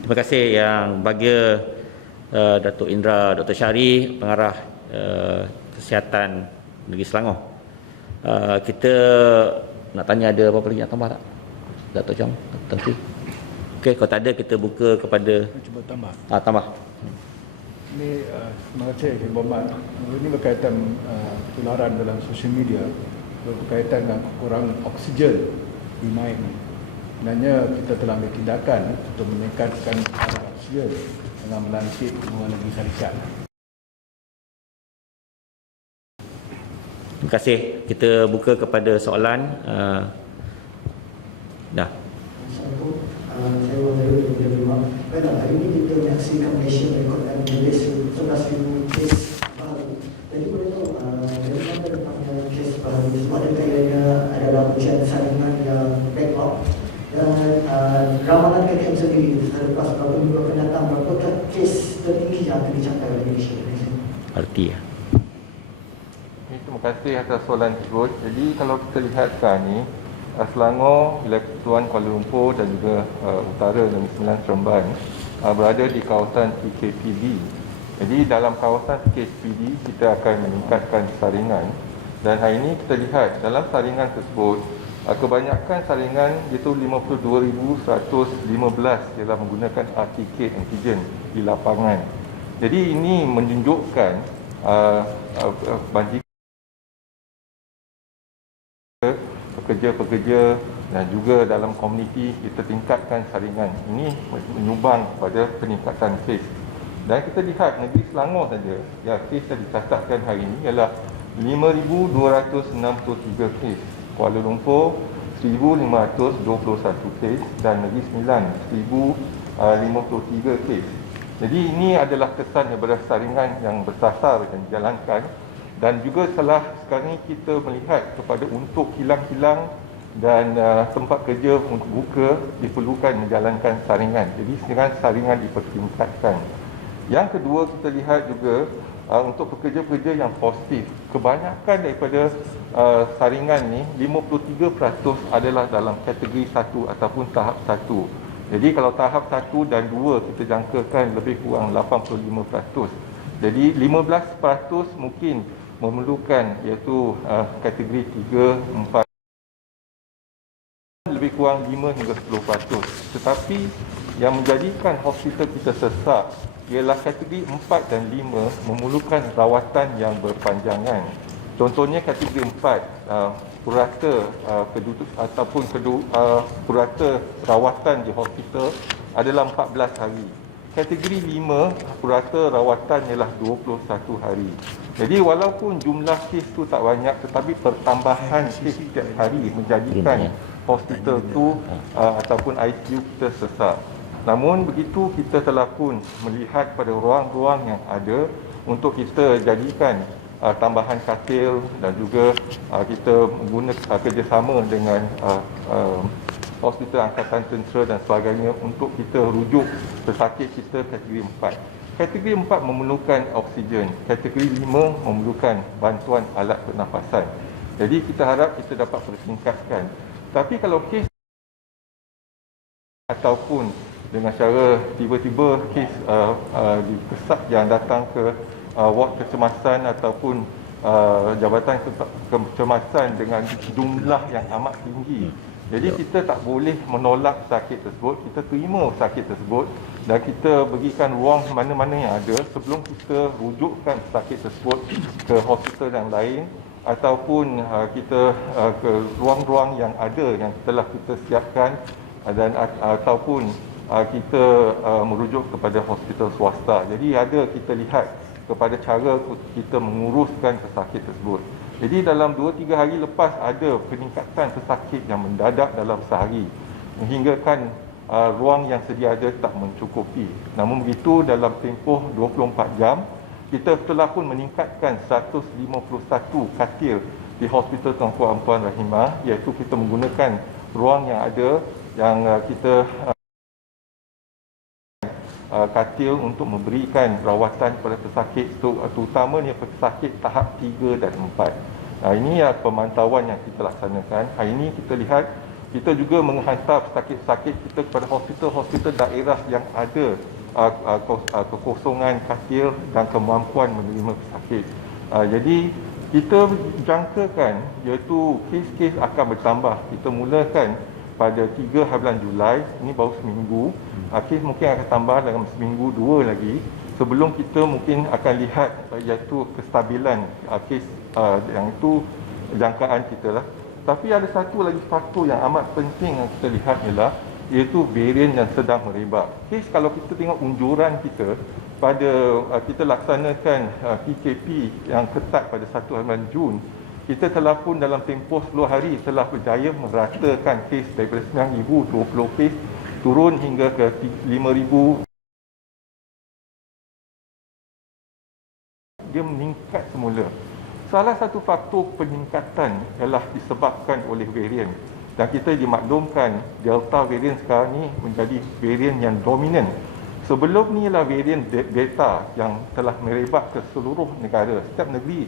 Terima kasih yang bahagia Datuk Indra Dr. Syari, pengarah Kesihatan Negeri Selangor. Kita nak tanya ada apa-apa lagi nak tambah tak? Datuk Chong, Tan Sri. Okey, kalau tak ada kita buka kepada Cuba tambah. tambah. Ini terima kasih Encik Berhormat. Ini berkaitan penularan dalam sosial media berkaitan dengan kekurangan oksigen di mine. Sebenarnya kita telah ambil tindakan untuk meningkatkan kadar oksigen dengan melantik hubungan negeri syarikat. Terima kasih. Kita buka kepada soalan. Dah. Saya Waziri Kepada Rumah. Baiklah, hari ini kita menyaksikan Malaysia merekodkan lebih 11,000 kes baru. Jadi boleh tahu dari mana datangnya kes baru ini? Semua adakah ianya adalah ujian saringan yang backlog? Dan ramalan KTM sendiri selepas berapa minggu akan datang, berapakah kes tertinggi yang akan dicapai oleh Malaysia? Arti ya. Terima kasih atas soalan tersebut. Jadi kalau kita lihatkan ni, Selangor, Wilayah Persekutuan Kuala Lumpur dan juga utara Negeri Sembilan Seremban berada di kawasan PKPD. Jadi dalam kawasan PKPD kita akan meningkatkan saringan, dan hari ini kita lihat dalam saringan tersebut kebanyakan saringan iaitu 52,115 ialah menggunakan RTK antigen di lapangan. Jadi ini menunjukkan banjir pekerja-pekerja dan juga dalam komuniti kita tingkatkan saringan. Ini menyumbang pada peningkatan kes. Dan kita lihat negeri Selangor saja, yang kes yang dicatatkan hari ini ialah 5,263 kes. Kuala Lumpur 1,521 kes dan Negeri Sembilan 1,053 kes. Jadi ini adalah kesan daripada saringan yang bersasar dan dijalankan. Dan juga setelah sekarang ini kita melihat kepada untuk kilang-kilang dan tempat kerja untuk buka diperlukan menjalankan saringan. Jadi saringan dipertingkatkan. Yang kedua kita lihat juga untuk pekerja-pekerja yang positif, kebanyakan daripada saringan ni 53% adalah dalam kategori 1 ataupun tahap 1. Jadi kalau tahap 1 dan 2 kita jangkakan lebih kurang 85%. Jadi 15% mungkin memerlukan iaitu kategori 3, 4, lebih kurang 5 hingga 10%. Tetapi yang menjadikan hospital kita sesak ialah kategori 4 dan 5 memerlukan rawatan yang berpanjangan. Contohnya kategori 4, purata keduduk ataupun purata rawatan di hospital adalah 14 hari. Kategori 5, purata rawatan ialah 21 hari. Jadi walaupun jumlah kes tu tak banyak, tetapi pertambahan kes setiap hari menjadikan hospital tu ataupun ICU kita sesak. Namun begitu kita telah pun melihat pada ruang-ruang yang ada untuk kita jadikan tambahan katil dan juga kita menggunakan kerjasama dengan Hospital Angkatan Tentera dan sebagainya untuk kita rujuk pesakit kita kategori 4. Kategori 4 memerlukan oksigen, kategori 5 memerlukan bantuan alat pernafasan. Jadi kita harap kita dapat pertingkatkan. Tapi kalau kes ataupun dengan cara tiba-tiba kes dikesak yang datang ke ward kecemasan ataupun jabatan kecemasan dengan jumlah yang amat tinggi. Jadi kita tak boleh menolak sakit tersebut, kita terima sakit tersebut dan kita berikan ruang mana-mana yang ada sebelum kita rujukkan sakit tersebut ke hospital yang lain ataupun kita ke ruang-ruang yang ada yang telah kita siapkan dan ataupun kita merujuk kepada hospital swasta. Jadi ada kita lihat kepada cara kita menguruskan pesakit tersebut. Jadi dalam 2-3 hari lepas ada peningkatan pesakit yang mendadak dalam sehari menghinggakan ruang yang sedia ada tak mencukupi. Namun begitu dalam tempoh 24 jam kita telah pun meningkatkan 151 katil di Hospital Tunku Ampuan Rahimah, iaitu kita menggunakan ruang yang ada yang kita katil untuk memberikan rawatan kepada pesakit terutamanya pesakit tahap 3 dan 4. Ini pemantauan yang kita laksanakan. Hari ini kita lihat, kita juga menghantar pesakit-pesakit kita kepada hospital-hospital daerah yang ada kekosongan katil dan kemampuan menerima pesakit. Jadi kita jangkakan iaitu kes-kes akan bertambah. Kita mulakan pada 3 Julai, ini baru seminggu. Kes mungkin akan tambah dalam seminggu 2 lagi. Sebelum kita mungkin akan lihat iaitu kestabilan kes yang itu jangkaan kita lah. Tapi ada satu lagi faktor yang amat penting yang kita lihat ialah iaitu varian yang sedang merebak. Kes kalau kita tengok unjuran kita pada kita laksanakan PKP yang ketat pada 1 Jun, kita telah pun dalam tempoh 10 hari telah berjaya meratakan kes daripada 9,020 kes turun hingga ke 5,000. Dia meningkat semula. Salah satu faktor peningkatan ialah disebabkan oleh varian. Dan kita dimaklumkan Delta varian sekarang ni menjadi varian yang dominan. Sebelum ni ialah varian Beta yang telah merebak ke seluruh negara. Setiap negeri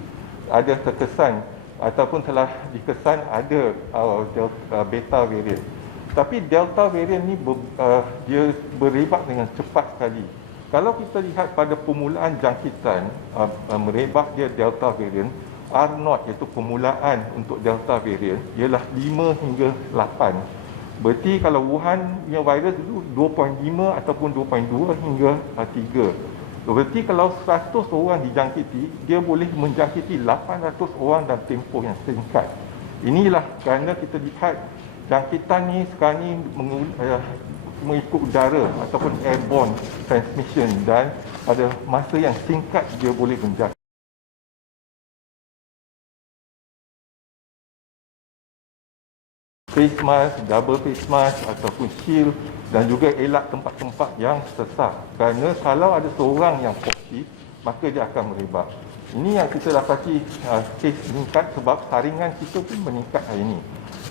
ada terkesan ataupun telah dikesan ada Beta varian. Tapi Delta varian ni dia berebak dengan cepat sekali. Kalau kita lihat pada permulaan jangkitan merebak dia Delta varian, R0 iaitu permulaan untuk Delta varian ialah 5 hingga 8. Berarti kalau Wuhan punya virus itu 2.5 ataupun 2.2 hingga 3. Berarti kalau 100 orang dijangkiti, dia boleh menjangkiti 800 orang dalam tempoh yang singkat. Inilah kerana kita lihat jangkitan ni sekarang ni mengikut udara ataupun airborne transmission dan pada masa yang singkat dia boleh menjangkiti. Face mask, double face mask ataupun shield dan juga elak tempat-tempat yang sesak. Kerana kalau ada seorang yang positif, maka dia akan merebak. Ini yang kita dapati kes meningkat sebab saringan kita pun meningkat hari ini.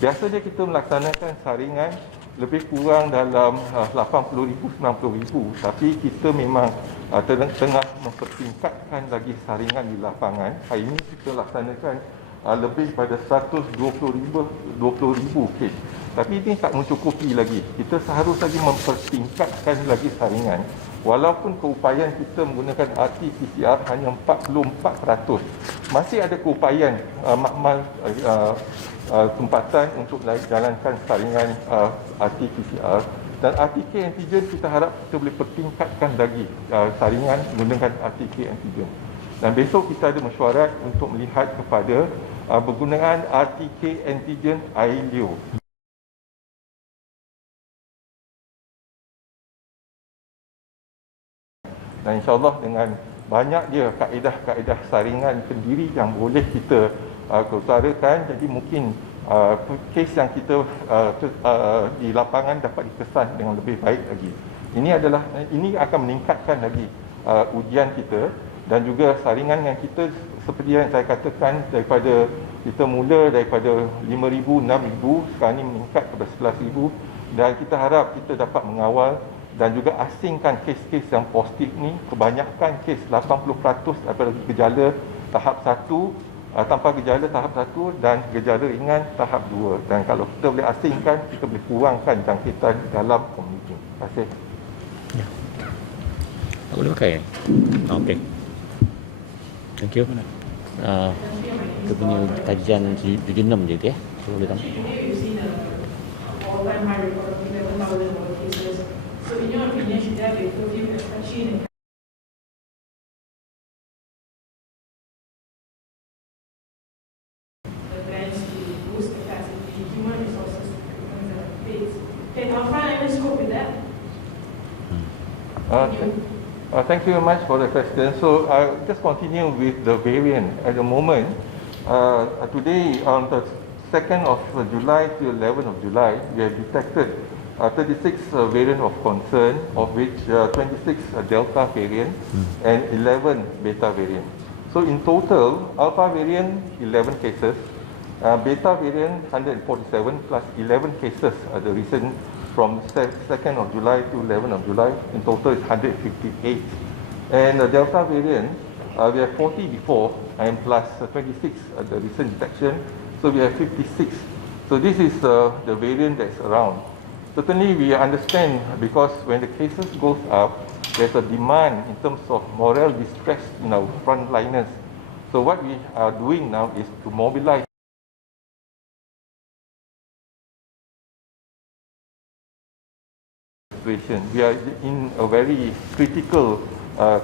Biasanya kita melaksanakan saringan lebih kurang dalam 80,000, 90,000. Tapi kita memang tengah mempertingkatkan lagi saringan di lapangan. Hari ini kita laksanakan lebih pada 120,000 kes. Tapi ini tak mencukupi lagi. Kita seharusnya lagi mempertingkatkan lagi saringan. Walaupun keupayaan kita menggunakan RT-PCR hanya 44%, masih ada keupayaan makmal tempatan untuk jalankan saringan RT-PCR. Dan RTK antigen kita harap kita boleh pertingkatkan lagi saringan menggunakan RTK antigen. Dan besok kita ada mesyuarat untuk melihat kepada penggunaan RTK antigen ILU. Dan insyaAllah dengan banyak dia kaedah-kaedah saringan sendiri yang boleh kita utarakan, jadi mungkin kes yang kita di lapangan dapat dikesan dengan lebih baik lagi. Ini akan meningkatkan lagi ujian kita. Dan juga saringan yang kita seperti yang saya katakan daripada kita mula daripada 5,000, 6,000, sekarang ini meningkat kepada 11,000 dan kita harap kita dapat mengawal dan juga asingkan kes-kes yang positif ni. Kebanyakan kes 80% daripada gejala tahap 1, tanpa gejala tahap 1 dan gejala ringan tahap 2. Dan kalau kita boleh asingkan, kita boleh kurangkan jangkitan dalam komuniti. Terima kasih. Ya. Tak boleh pakai? Okey. Thank you. Kita punya kajian 76 je ya. So boleh tahu. Today we've seen an all-time high record of 11,000 more cases. So in your opinion, should there be a curfew, especially in the plans to boost capacity, human resources, and the base? Can our frontliners cope with that? Thank you very much for the question. So just continue with the variant. At the moment, today on the 2nd of July to 11th of July, we have detected 36 variant of concern, of which 26 Delta variant and 11 Beta variant. So in total, Alpha variant 11 cases, Beta variant 147 plus 11 cases the recent from 2nd of July to 11th of July. In total is 158. And the Delta variant We have 40 before and plus 26 at the recent detection. So we have 56. So this is the variant that's around. Certainly we understand because when the cases goes up, there's a demand in terms of moral distress in our frontliners. So what we are doing now is to mobilize situation. We are in a very critical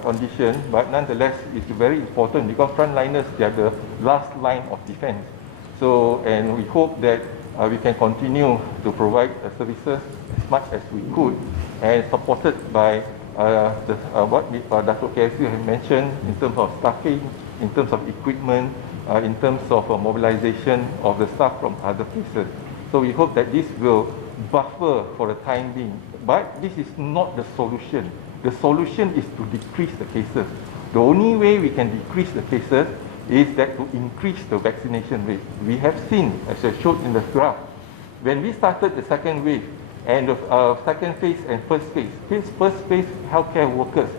condition, but nonetheless it's very important because frontliners, they are the last line of defense. So, and we hope that we can continue to provide services as much as we could, and supported by what Dato' KSU have mentioned in terms of staffing, in terms of equipment, in terms of mobilization of the staff from other places. So we hope that this will buffer for the time being. But this is not the solution. The solution is to decrease the cases. The only way we can decrease the cases is that to increase the vaccination rate. We have seen, as I showed in the graph, when we started the second wave and the second phase and first phase, first phase healthcare workers,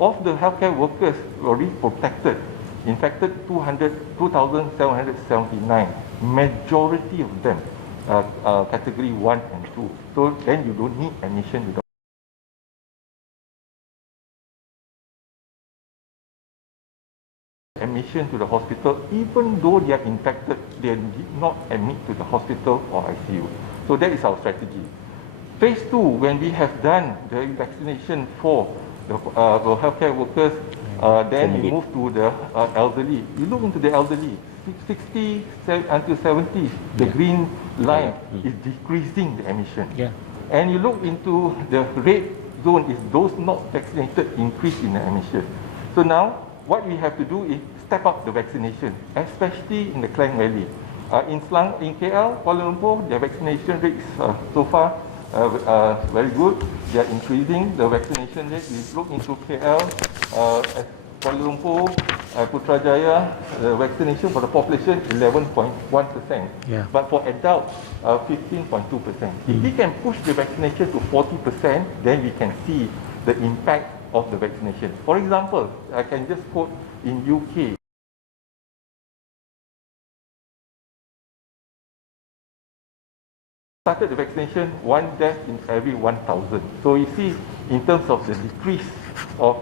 of the healthcare workers already protected, infected 2,779. Majority of them category 1 and 2. So then you don't need admission to the hospital. Even though they are infected, they did not admit to the hospital or ICU. So that is our strategy. Phase 2, when we have done the vaccination for the healthcare workers, then we move to the elderly. You look into the elderly, 60 until 70, the green line is decreasing the admission. And you look into the red zone, is those not vaccinated increase in the admission. So now what we have to do is step up the vaccination, especially in the Klang Valley. In KL, Kuala Lumpur, their vaccination rate is so far very good. They are increasing the vaccination rate. We look into KL, Kuala Lumpur, Putrajaya, the vaccination for the population 11.1%. But for adults, 15.2%. If we can push the vaccination to 40%, then we can see the impact of the vaccination. For example, I can just quote in UK. Started the vaccination, 1 death in every 1,000. So you see, in terms of the decrease of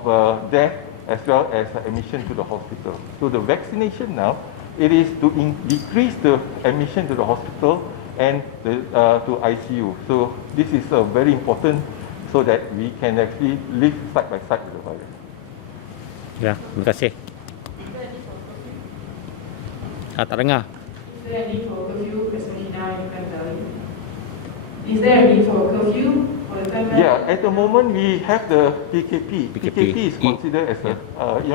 death as well as admission to the hospital. So the vaccination now, it is to decrease the admission to the hospital and to ICU. So this is very important so that we can actually live side by side with the virus. Ya, terima kasih. Tak dengar. Is there a need for curfew, especially now in Klang Valley? Is there a need for curfew for the Klang Valley? Yeah, at the moment we have the PKP. PKP is considered as a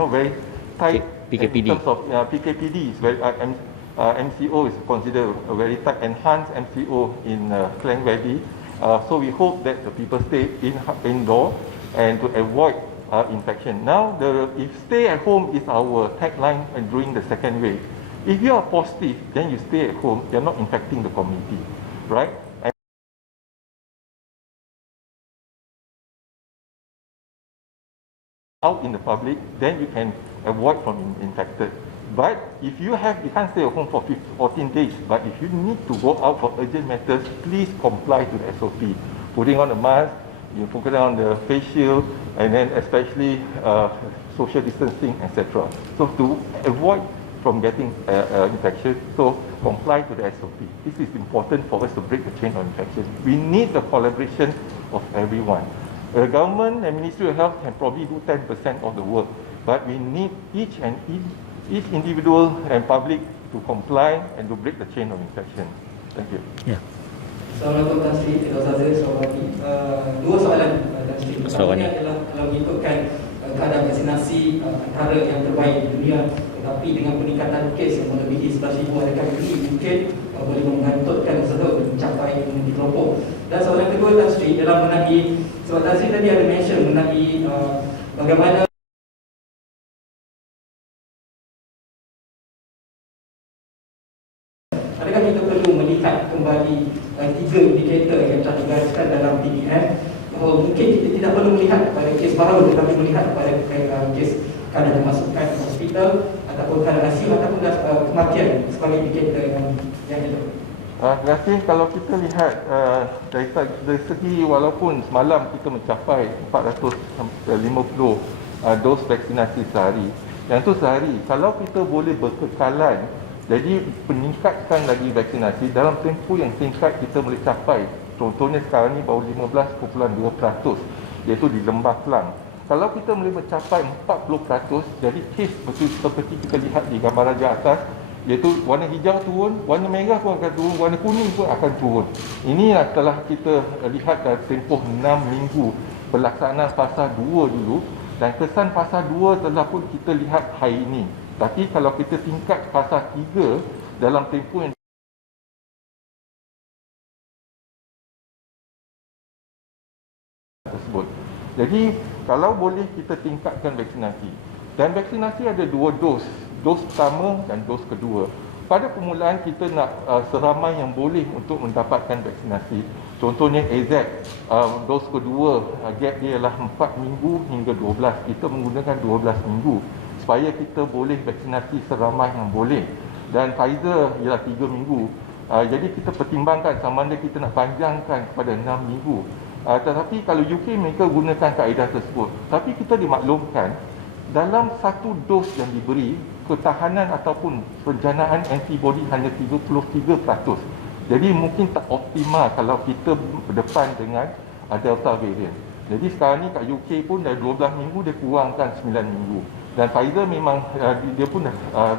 very tight PKPD. in terms of PKPD is very MCO is considered a very tight enhanced MCO in Klang Valley. So we hope that the people stay indoor and to avoid infection. Now, if stay at home is our tagline during the second wave. If you are positive, then you stay at home. You are not infecting the community, right? And out in the public, then you can avoid from infected. But if you can't stay at home for 14 days, but if you need to go out for urgent matters, please comply to the SOP. Putting on a mask, you focus on the face shield, and then especially social distancing, etc. So to avoid from getting infection, so comply to the SOP. This is important for us to break the chain of infection. We need the collaboration of everyone. The government and Ministry of Health can probably do 10% of the work, but we need each individual and public to comply and to break the chain of infection. Thank you. Assalamualaikum Tan Sri, Dr. Sawati. Dua soalan Tan Sri. Pertama adalah kalau mengikutkan keadaan vaksinasi antara yang terbaik di dunia, tetapi dengan peningkatan kes yang melebihi 11,000, adakah ini mungkin boleh mengantutkan usaha mencapai imuniti kelompok? Dan soalan kedua Tan Sri dalam mengenai, sebab Tan Sri tadi ada mention mengenai bagaimana adakah kita perlu melihat kembali 3 indikator yang telah digariskan dalam PDF, bahawa mungkin kita tidak perlu melihat kepada kes baru tetapi melihat kepada kes kadar kemasukan hospital hospital ataupun dalam ICU ataupun kematian sebagai indikator yang itu. Terima kasih. Kalau kita lihat dari segi walaupun semalam kita mencapai 450 dos vaksinasi sehari, yang tu sehari, kalau kita boleh berkekalan, jadi peningkatkan lagi vaksinasi dalam tempoh yang singkat kita boleh capai. Contohnya sekarang ni baru 15.2%, iaitu di Lembah Kelang. Kalau kita boleh mencapai 40%, jadi kes betul seperti kita lihat di gambar raja atas, iaitu warna hijau turun, warna merah pun akan turun, warna kuning pun akan turun. Inilah telah kita lihat dalam tempoh 6 minggu pelaksanaan fasa 2 dulu, dan kesan fasa 2 telah pun kita lihat hari ini. Tapi kalau kita tingkat fasa 3 dalam tempoh yang tersebut. Jadi kalau boleh kita tingkatkan vaksinasi. Dan vaksinasi ada 2 dos. Dos pertama dan dos kedua. Pada permulaan kita nak seramai yang boleh untuk mendapatkan vaksinasi. Contohnya AZ, dos kedua gap dia ialah 4 minggu hingga 12. Kita menggunakan 12 minggu supaya kita boleh vaksinasi seramai yang boleh. Dan Pfizer ialah 3 minggu. Jadi kita pertimbangkan sama ada kita nak panjangkan kepada 6 minggu. Tetapi kalau UK mereka gunakan kaedah tersebut. Tapi kita dimaklumkan dalam satu dos yang diberi, ketahanan ataupun penjanaan antibody hanya 33%. Jadi mungkin tak optimal kalau kita berdepan dengan Delta variant. Jadi sekarang ni kat UK pun dah 12 minggu dia kurangkan 9 minggu. Dan Pfizer memang dia pun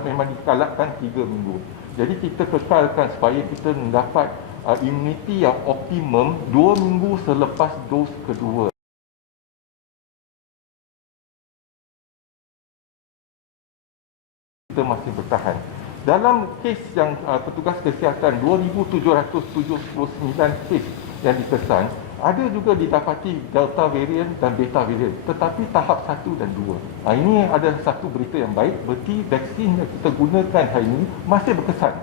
memang dikalahkan 3 minggu. Jadi kita kekalkan supaya kita mendapat immunity yang optimum 2 minggu selepas dos kedua. Kita masih bertahan. Dalam kes yang petugas kesihatan 2,779 kes yang dikesan, ada juga didapati Delta variant dan Beta variant, tetapi tahap 1 dan 2. Ini ada satu berita yang baik, berarti vaksin yang kita gunakan hari ini masih berkesan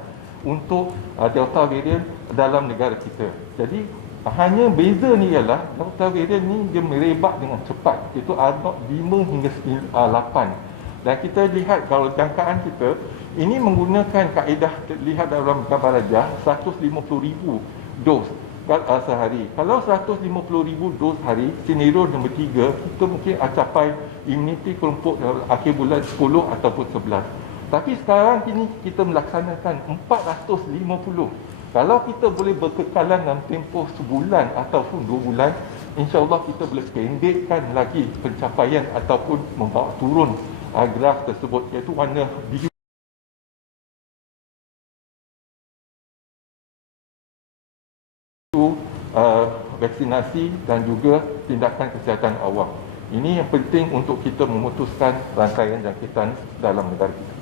untuk Delta variant dalam negara kita. Jadi hanya beza ni ialah Delta variant ni dia merebak dengan cepat, iaitu R0 5 hingga 8. Dan kita lihat kalau jangkaan kita ini menggunakan kaedah lihat dalam gambar rajah 150,000 dos sehari. Kalau 150,000 dos hari, senario nombor 3 kita mungkin capai immunity kelompok akhir bulan 10 ataupun 11. Tapi sekarang ini kita melaksanakan 450. Kalau kita boleh berkekalan dalam tempoh sebulan ataupun 2 bulan, insya-Allah kita boleh pendekkan lagi pencapaian ataupun membawa turun graf tersebut, iaitu warna biru vaksinasi dan juga tindakan kesihatan awam. Ini yang penting untuk kita memutuskan rangkaian jangkitan dalam negara kita.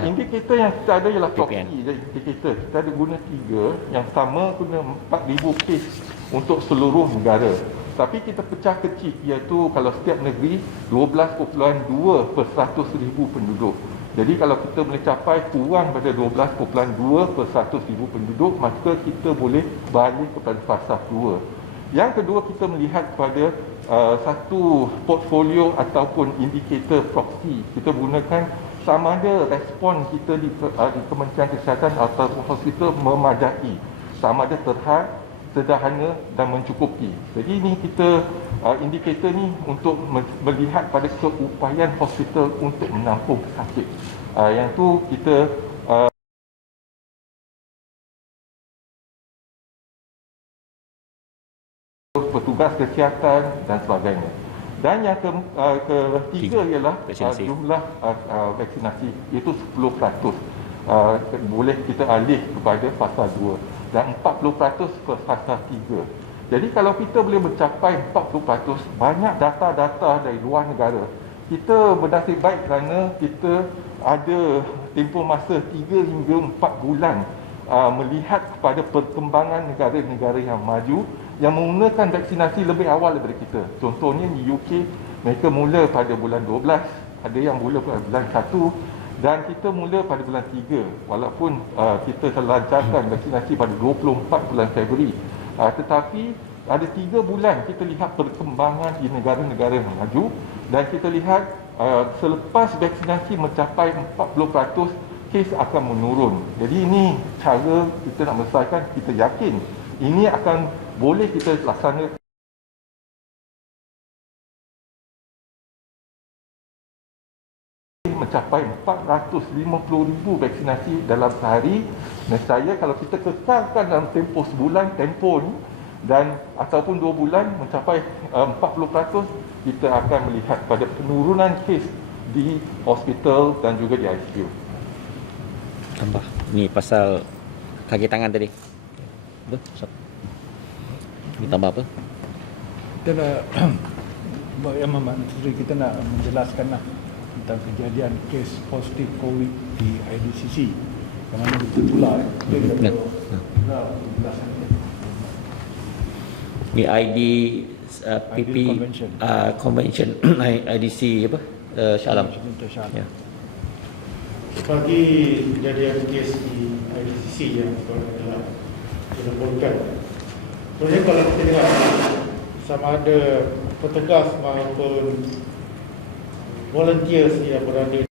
Indikator yang kita ada ialah proxy indikator. Kita ada guna 3, yang sama guna 4,000 kes untuk seluruh negara. Tapi kita pecah kecil, iaitu kalau setiap negeri 12.2 per 100,000 penduduk. Jadi kalau kita boleh capai kurang pada 12.2 per 100,000 penduduk, maka kita boleh balik kepada fasa 2. Yang kedua, kita melihat kepada satu portfolio ataupun indikator proxy. Kita gunakan sama ada respon kita di Kementerian Kesihatan ataupun hospital memadai, sama ada terhad, sederhana dan mencukupi. Jadi ini kita indikator ni untuk melihat pada keupayaan hospital untuk menampung sakit. Yang tu kita petugas kesihatan dan sebagainya. Dan yang ketiga ialah jumlah vaksinasi, iaitu 10%. Boleh kita alih kepada fasa 2 dan 40% ke fasa 3. Jadi kalau kita boleh mencapai 40%, banyak data-data dari luar negara. Kita bernasib baik kerana kita ada tempoh masa 3 hingga 4 bulan melihat kepada perkembangan negara-negara yang maju yang menggunakan vaksinasi lebih awal daripada kita. Contohnya di UK, mereka mula pada bulan 12, ada yang mula pada bulan 1, dan kita mula pada bulan 3. Walaupun kita telah lancarkan vaksinasi pada 24 bulan Februari. Tetapi ada 3 bulan kita lihat perkembangan di negara-negara yang maju, dan kita lihat selepas vaksinasi mencapai 40%, kes akan menurun. Jadi ini cara kita nak melesaikan, kita yakin ini akan boleh kita laksanakan mencapai 450,000 vaksinasi dalam sehari. Nescaya kalau kita kekalkan dalam tempoh sebulan tempoh ni, dan ataupun 2 bulan mencapai 40%, kita akan melihat pada penurunan kes di hospital dan juga di ICU. Tambah. Ni pasal kaki tangan tadi. Apa? Ni tambah apa? Kita nak yang Menteri kita nak menjelaskan lah tentang kejadian kes positif COVID di IDCC yang mana betul pula kita perlu menjelaskan. Ni ID PP Convention. Convention IDC apa? Shah Alam. Ya. Bagi kejadian kes di IDCC yang telah dilaporkan, sebenarnya kalau kita lihat sama ada petugas maupun volunteers yang berada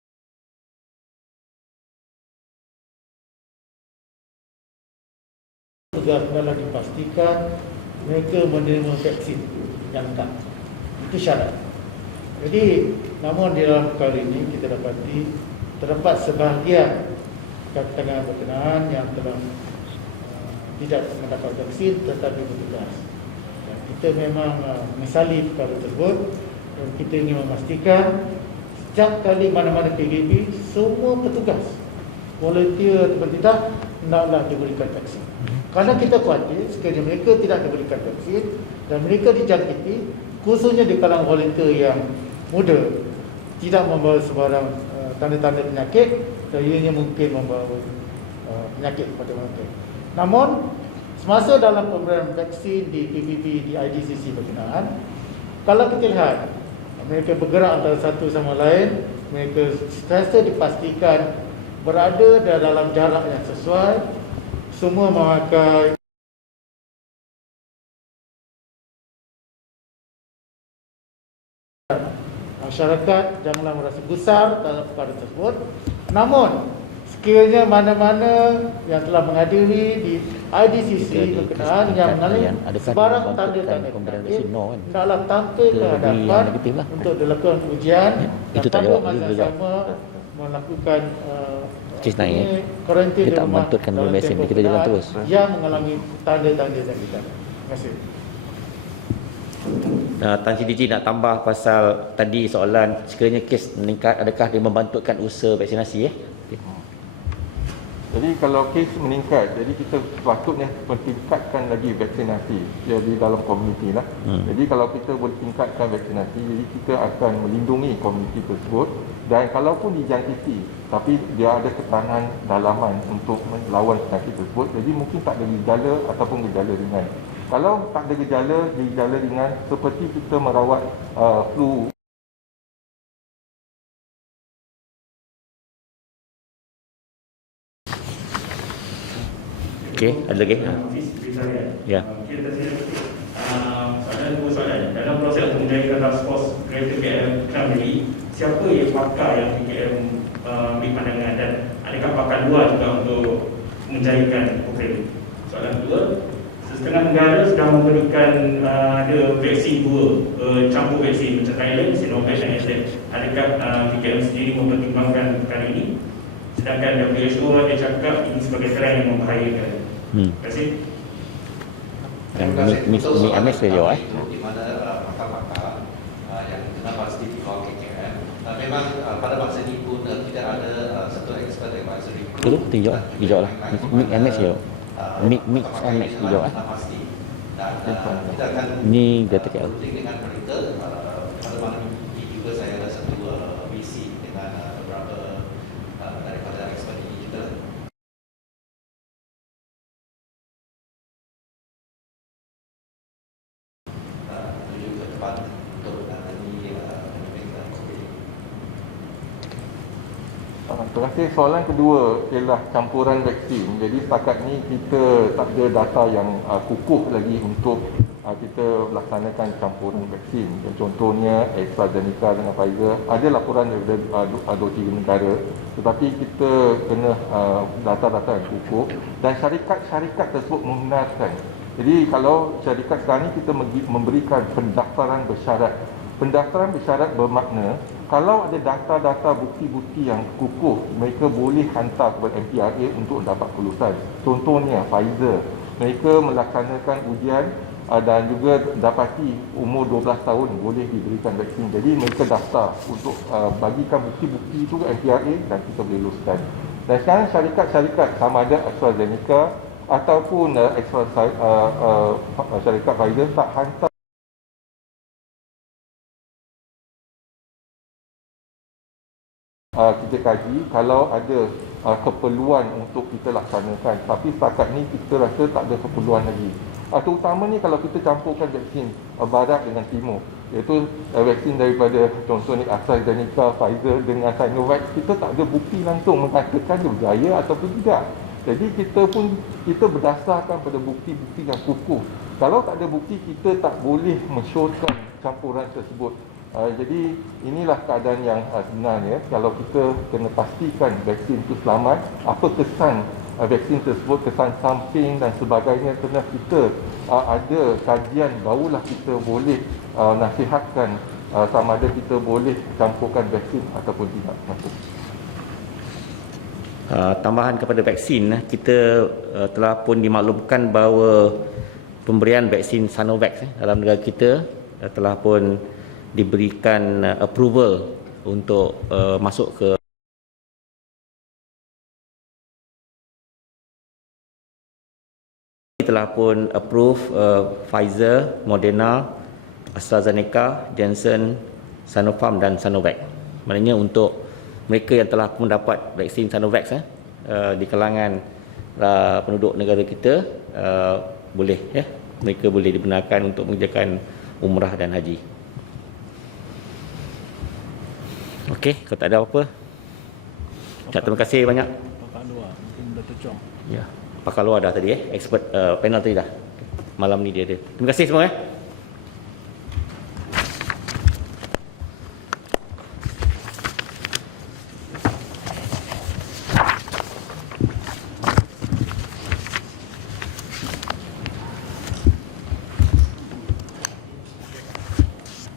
tugas adalah dipastikan mereka menerima vaksin yang lengkap. Itu syarat. Jadi, namun di dalam perkara ini kita dapati terdapat sebahagian katakan berkenaan yang telah tidak mendapat vaksin tetapi bertugas. Dan kita memang menyesali perkara tersebut, dan kita ingin memastikan setiap kali mana-mana PBB, semua petugas, volunteer atau tidak, hendaklah diberikan vaksin. Kerana kita khawatir sekiranya mereka tidak diberikan vaksin dan mereka dijangkiti, khususnya di kalangan volunteer yang muda, tidak membawa sebarang tanda-tanda penyakit, dan ianya mungkin membawa penyakit kepada mereka. Namun, semasa dalam pemberian vaksin di PBB, di IDCC berkenaan, kalau kita lihat mereka bergerak antara satu sama lain, mereka sentiasa dipastikan berada dalam jarak yang sesuai, semua memakai masyarakat janganlah merasa gusar dalam perkara tersebut. Namun sekiranya mana-mana yang telah menghadiri di IDCC berkenaan yang mengalami sebarang tanda-tanda penyakit, hendaklah tampil ke hadapan untuk dilakukan ujian dan pada masa sama melakukan Kes naik, karantin dia tak membantutkan dulu mesin, kita jalan terus. yang mengalami tanda-tanda tadi. Terima kasih. Tan Sri Diji nak tambah pasal tadi soalan sekiranya kes meningkat, adakah dia membantutkan usaha vaksinasi? Jadi kalau kes meningkat, jadi kita sepatutnya meningkatkan lagi vaksinasi di dalam komuniti lah. Jadi kalau kita boleh tingkatkan vaksinasi, jadi kita akan melindungi komuniti tersebut. Dan kalaupun dijangkiti, tapi dia ada ketahanan dalaman untuk melawan penyakit tersebut, jadi mungkin tak ada gejala ataupun gejala ringan. Kalau tak ada gejala ringan, seperti kita merawat flu. Okey, ada lagi? Ya. Kita soalan dua soalan. Dalam proses untuk menjadikan task force kereta KM Kamili, siapa yang pakar yang KM ambil pandangan, dan adakah pakar luar juga untuk menjadikan program? Soalan kedua, setengah negara sedang memberikan ada vaksin dua, campur vaksin macam Thailand, Sinovac dan AstraZeneca. Adakah KM sendiri mempertimbangkan perkara ini? Sedangkan WHO ada cakap ini sebagai trend yang membahayakan. Terima kasih. Ni Ames dia jawab. Di mana pakar-pakar yang kena pasti di bawah KKM, memang pada masa ini pun tidak ada satu expert advisory group. Betul, tinggal lah. Mix Ames dia. Mix Ames dia jawab. Dan kita akan Ni data KL. dengan mereka pada malam ini juga saya ada satu visi dengan beberapa daripada expert ini juga. Menuju ke depan untuk menangani penyakit COVID. Terima kasih. Soalan kedua ialah campuran vaksin. Jadi setakat ni kita tak ada data yang kukuh lagi untuk kita laksanakan campuran vaksin. Contohnya AstraZeneca dengan Pfizer. Ada laporan daripada 2-3 negara, tetapi kita kena data-data yang kukuh dan syarikat-syarikat tersebut membenarkan. Jadi kalau syarikat sekarang ni kita memberikan pendaftaran bersyarat. Pendaftaran bersyarat bermakna kalau ada data-data bukti-bukti yang kukuh, mereka boleh hantar kepada MPRA untuk dapat kelulusan. Contohnya Pfizer, mereka melaksanakan ujian dan juga dapati umur 12 tahun boleh diberikan vaksin. Jadi mereka daftar untuk bagikan bukti-bukti itu ke MPRA dan kita boleh luluskan. Dan sekarang syarikat-syarikat sama ada AstraZeneca ataupun syarikat Pfizer tak hantar kita kaji kalau ada keperluan untuk kita laksanakan, tapi setakat ni kita rasa tak ada keperluan lagi. Terutamanya kalau kita campurkan vaksin barat dengan timur, iaitu vaksin daripada contohnya AstraZeneca, Pfizer dengan Sinovac, kita tak ada bukti langsung mengatakan dia berjaya ataupun tidak. Jadi kita berdasarkan pada bukti-bukti yang kukuh. Kalau tak ada bukti, kita tak boleh mensyorkan campuran tersebut. Jadi inilah keadaan yang sebenarnya. Kalau kita kena pastikan vaksin itu selamat, apa kesan vaksin tersebut, kesan samping dan sebagainya, kena kita ada kajian, barulah kita boleh nasihatkan sama ada kita boleh campurkan vaksin ataupun tidak. Tambahan kepada vaksin, kita telah pun dimaklumkan bahawa pemberian vaksin Sinovac dalam negara kita telah pun diberikan approval untuk masuk ke telah pun approve Pfizer, Moderna, AstraZeneca, Janssen, Sinopharm dan Sinovac. Maknanya untuk mereka yang telah mendapat vaksin Sinovac di kalangan penduduk negara kita boleh mereka boleh dibenarkan untuk mengerjakan umrah dan haji. Okey, kalau tak ada apa-apa. Terima kasih banyak. Pakar luar, mungkin Dr. Chong. Ya, pakar luar dah tadi expert panel tadi dah. Malam ni dia ada. Terima kasih semua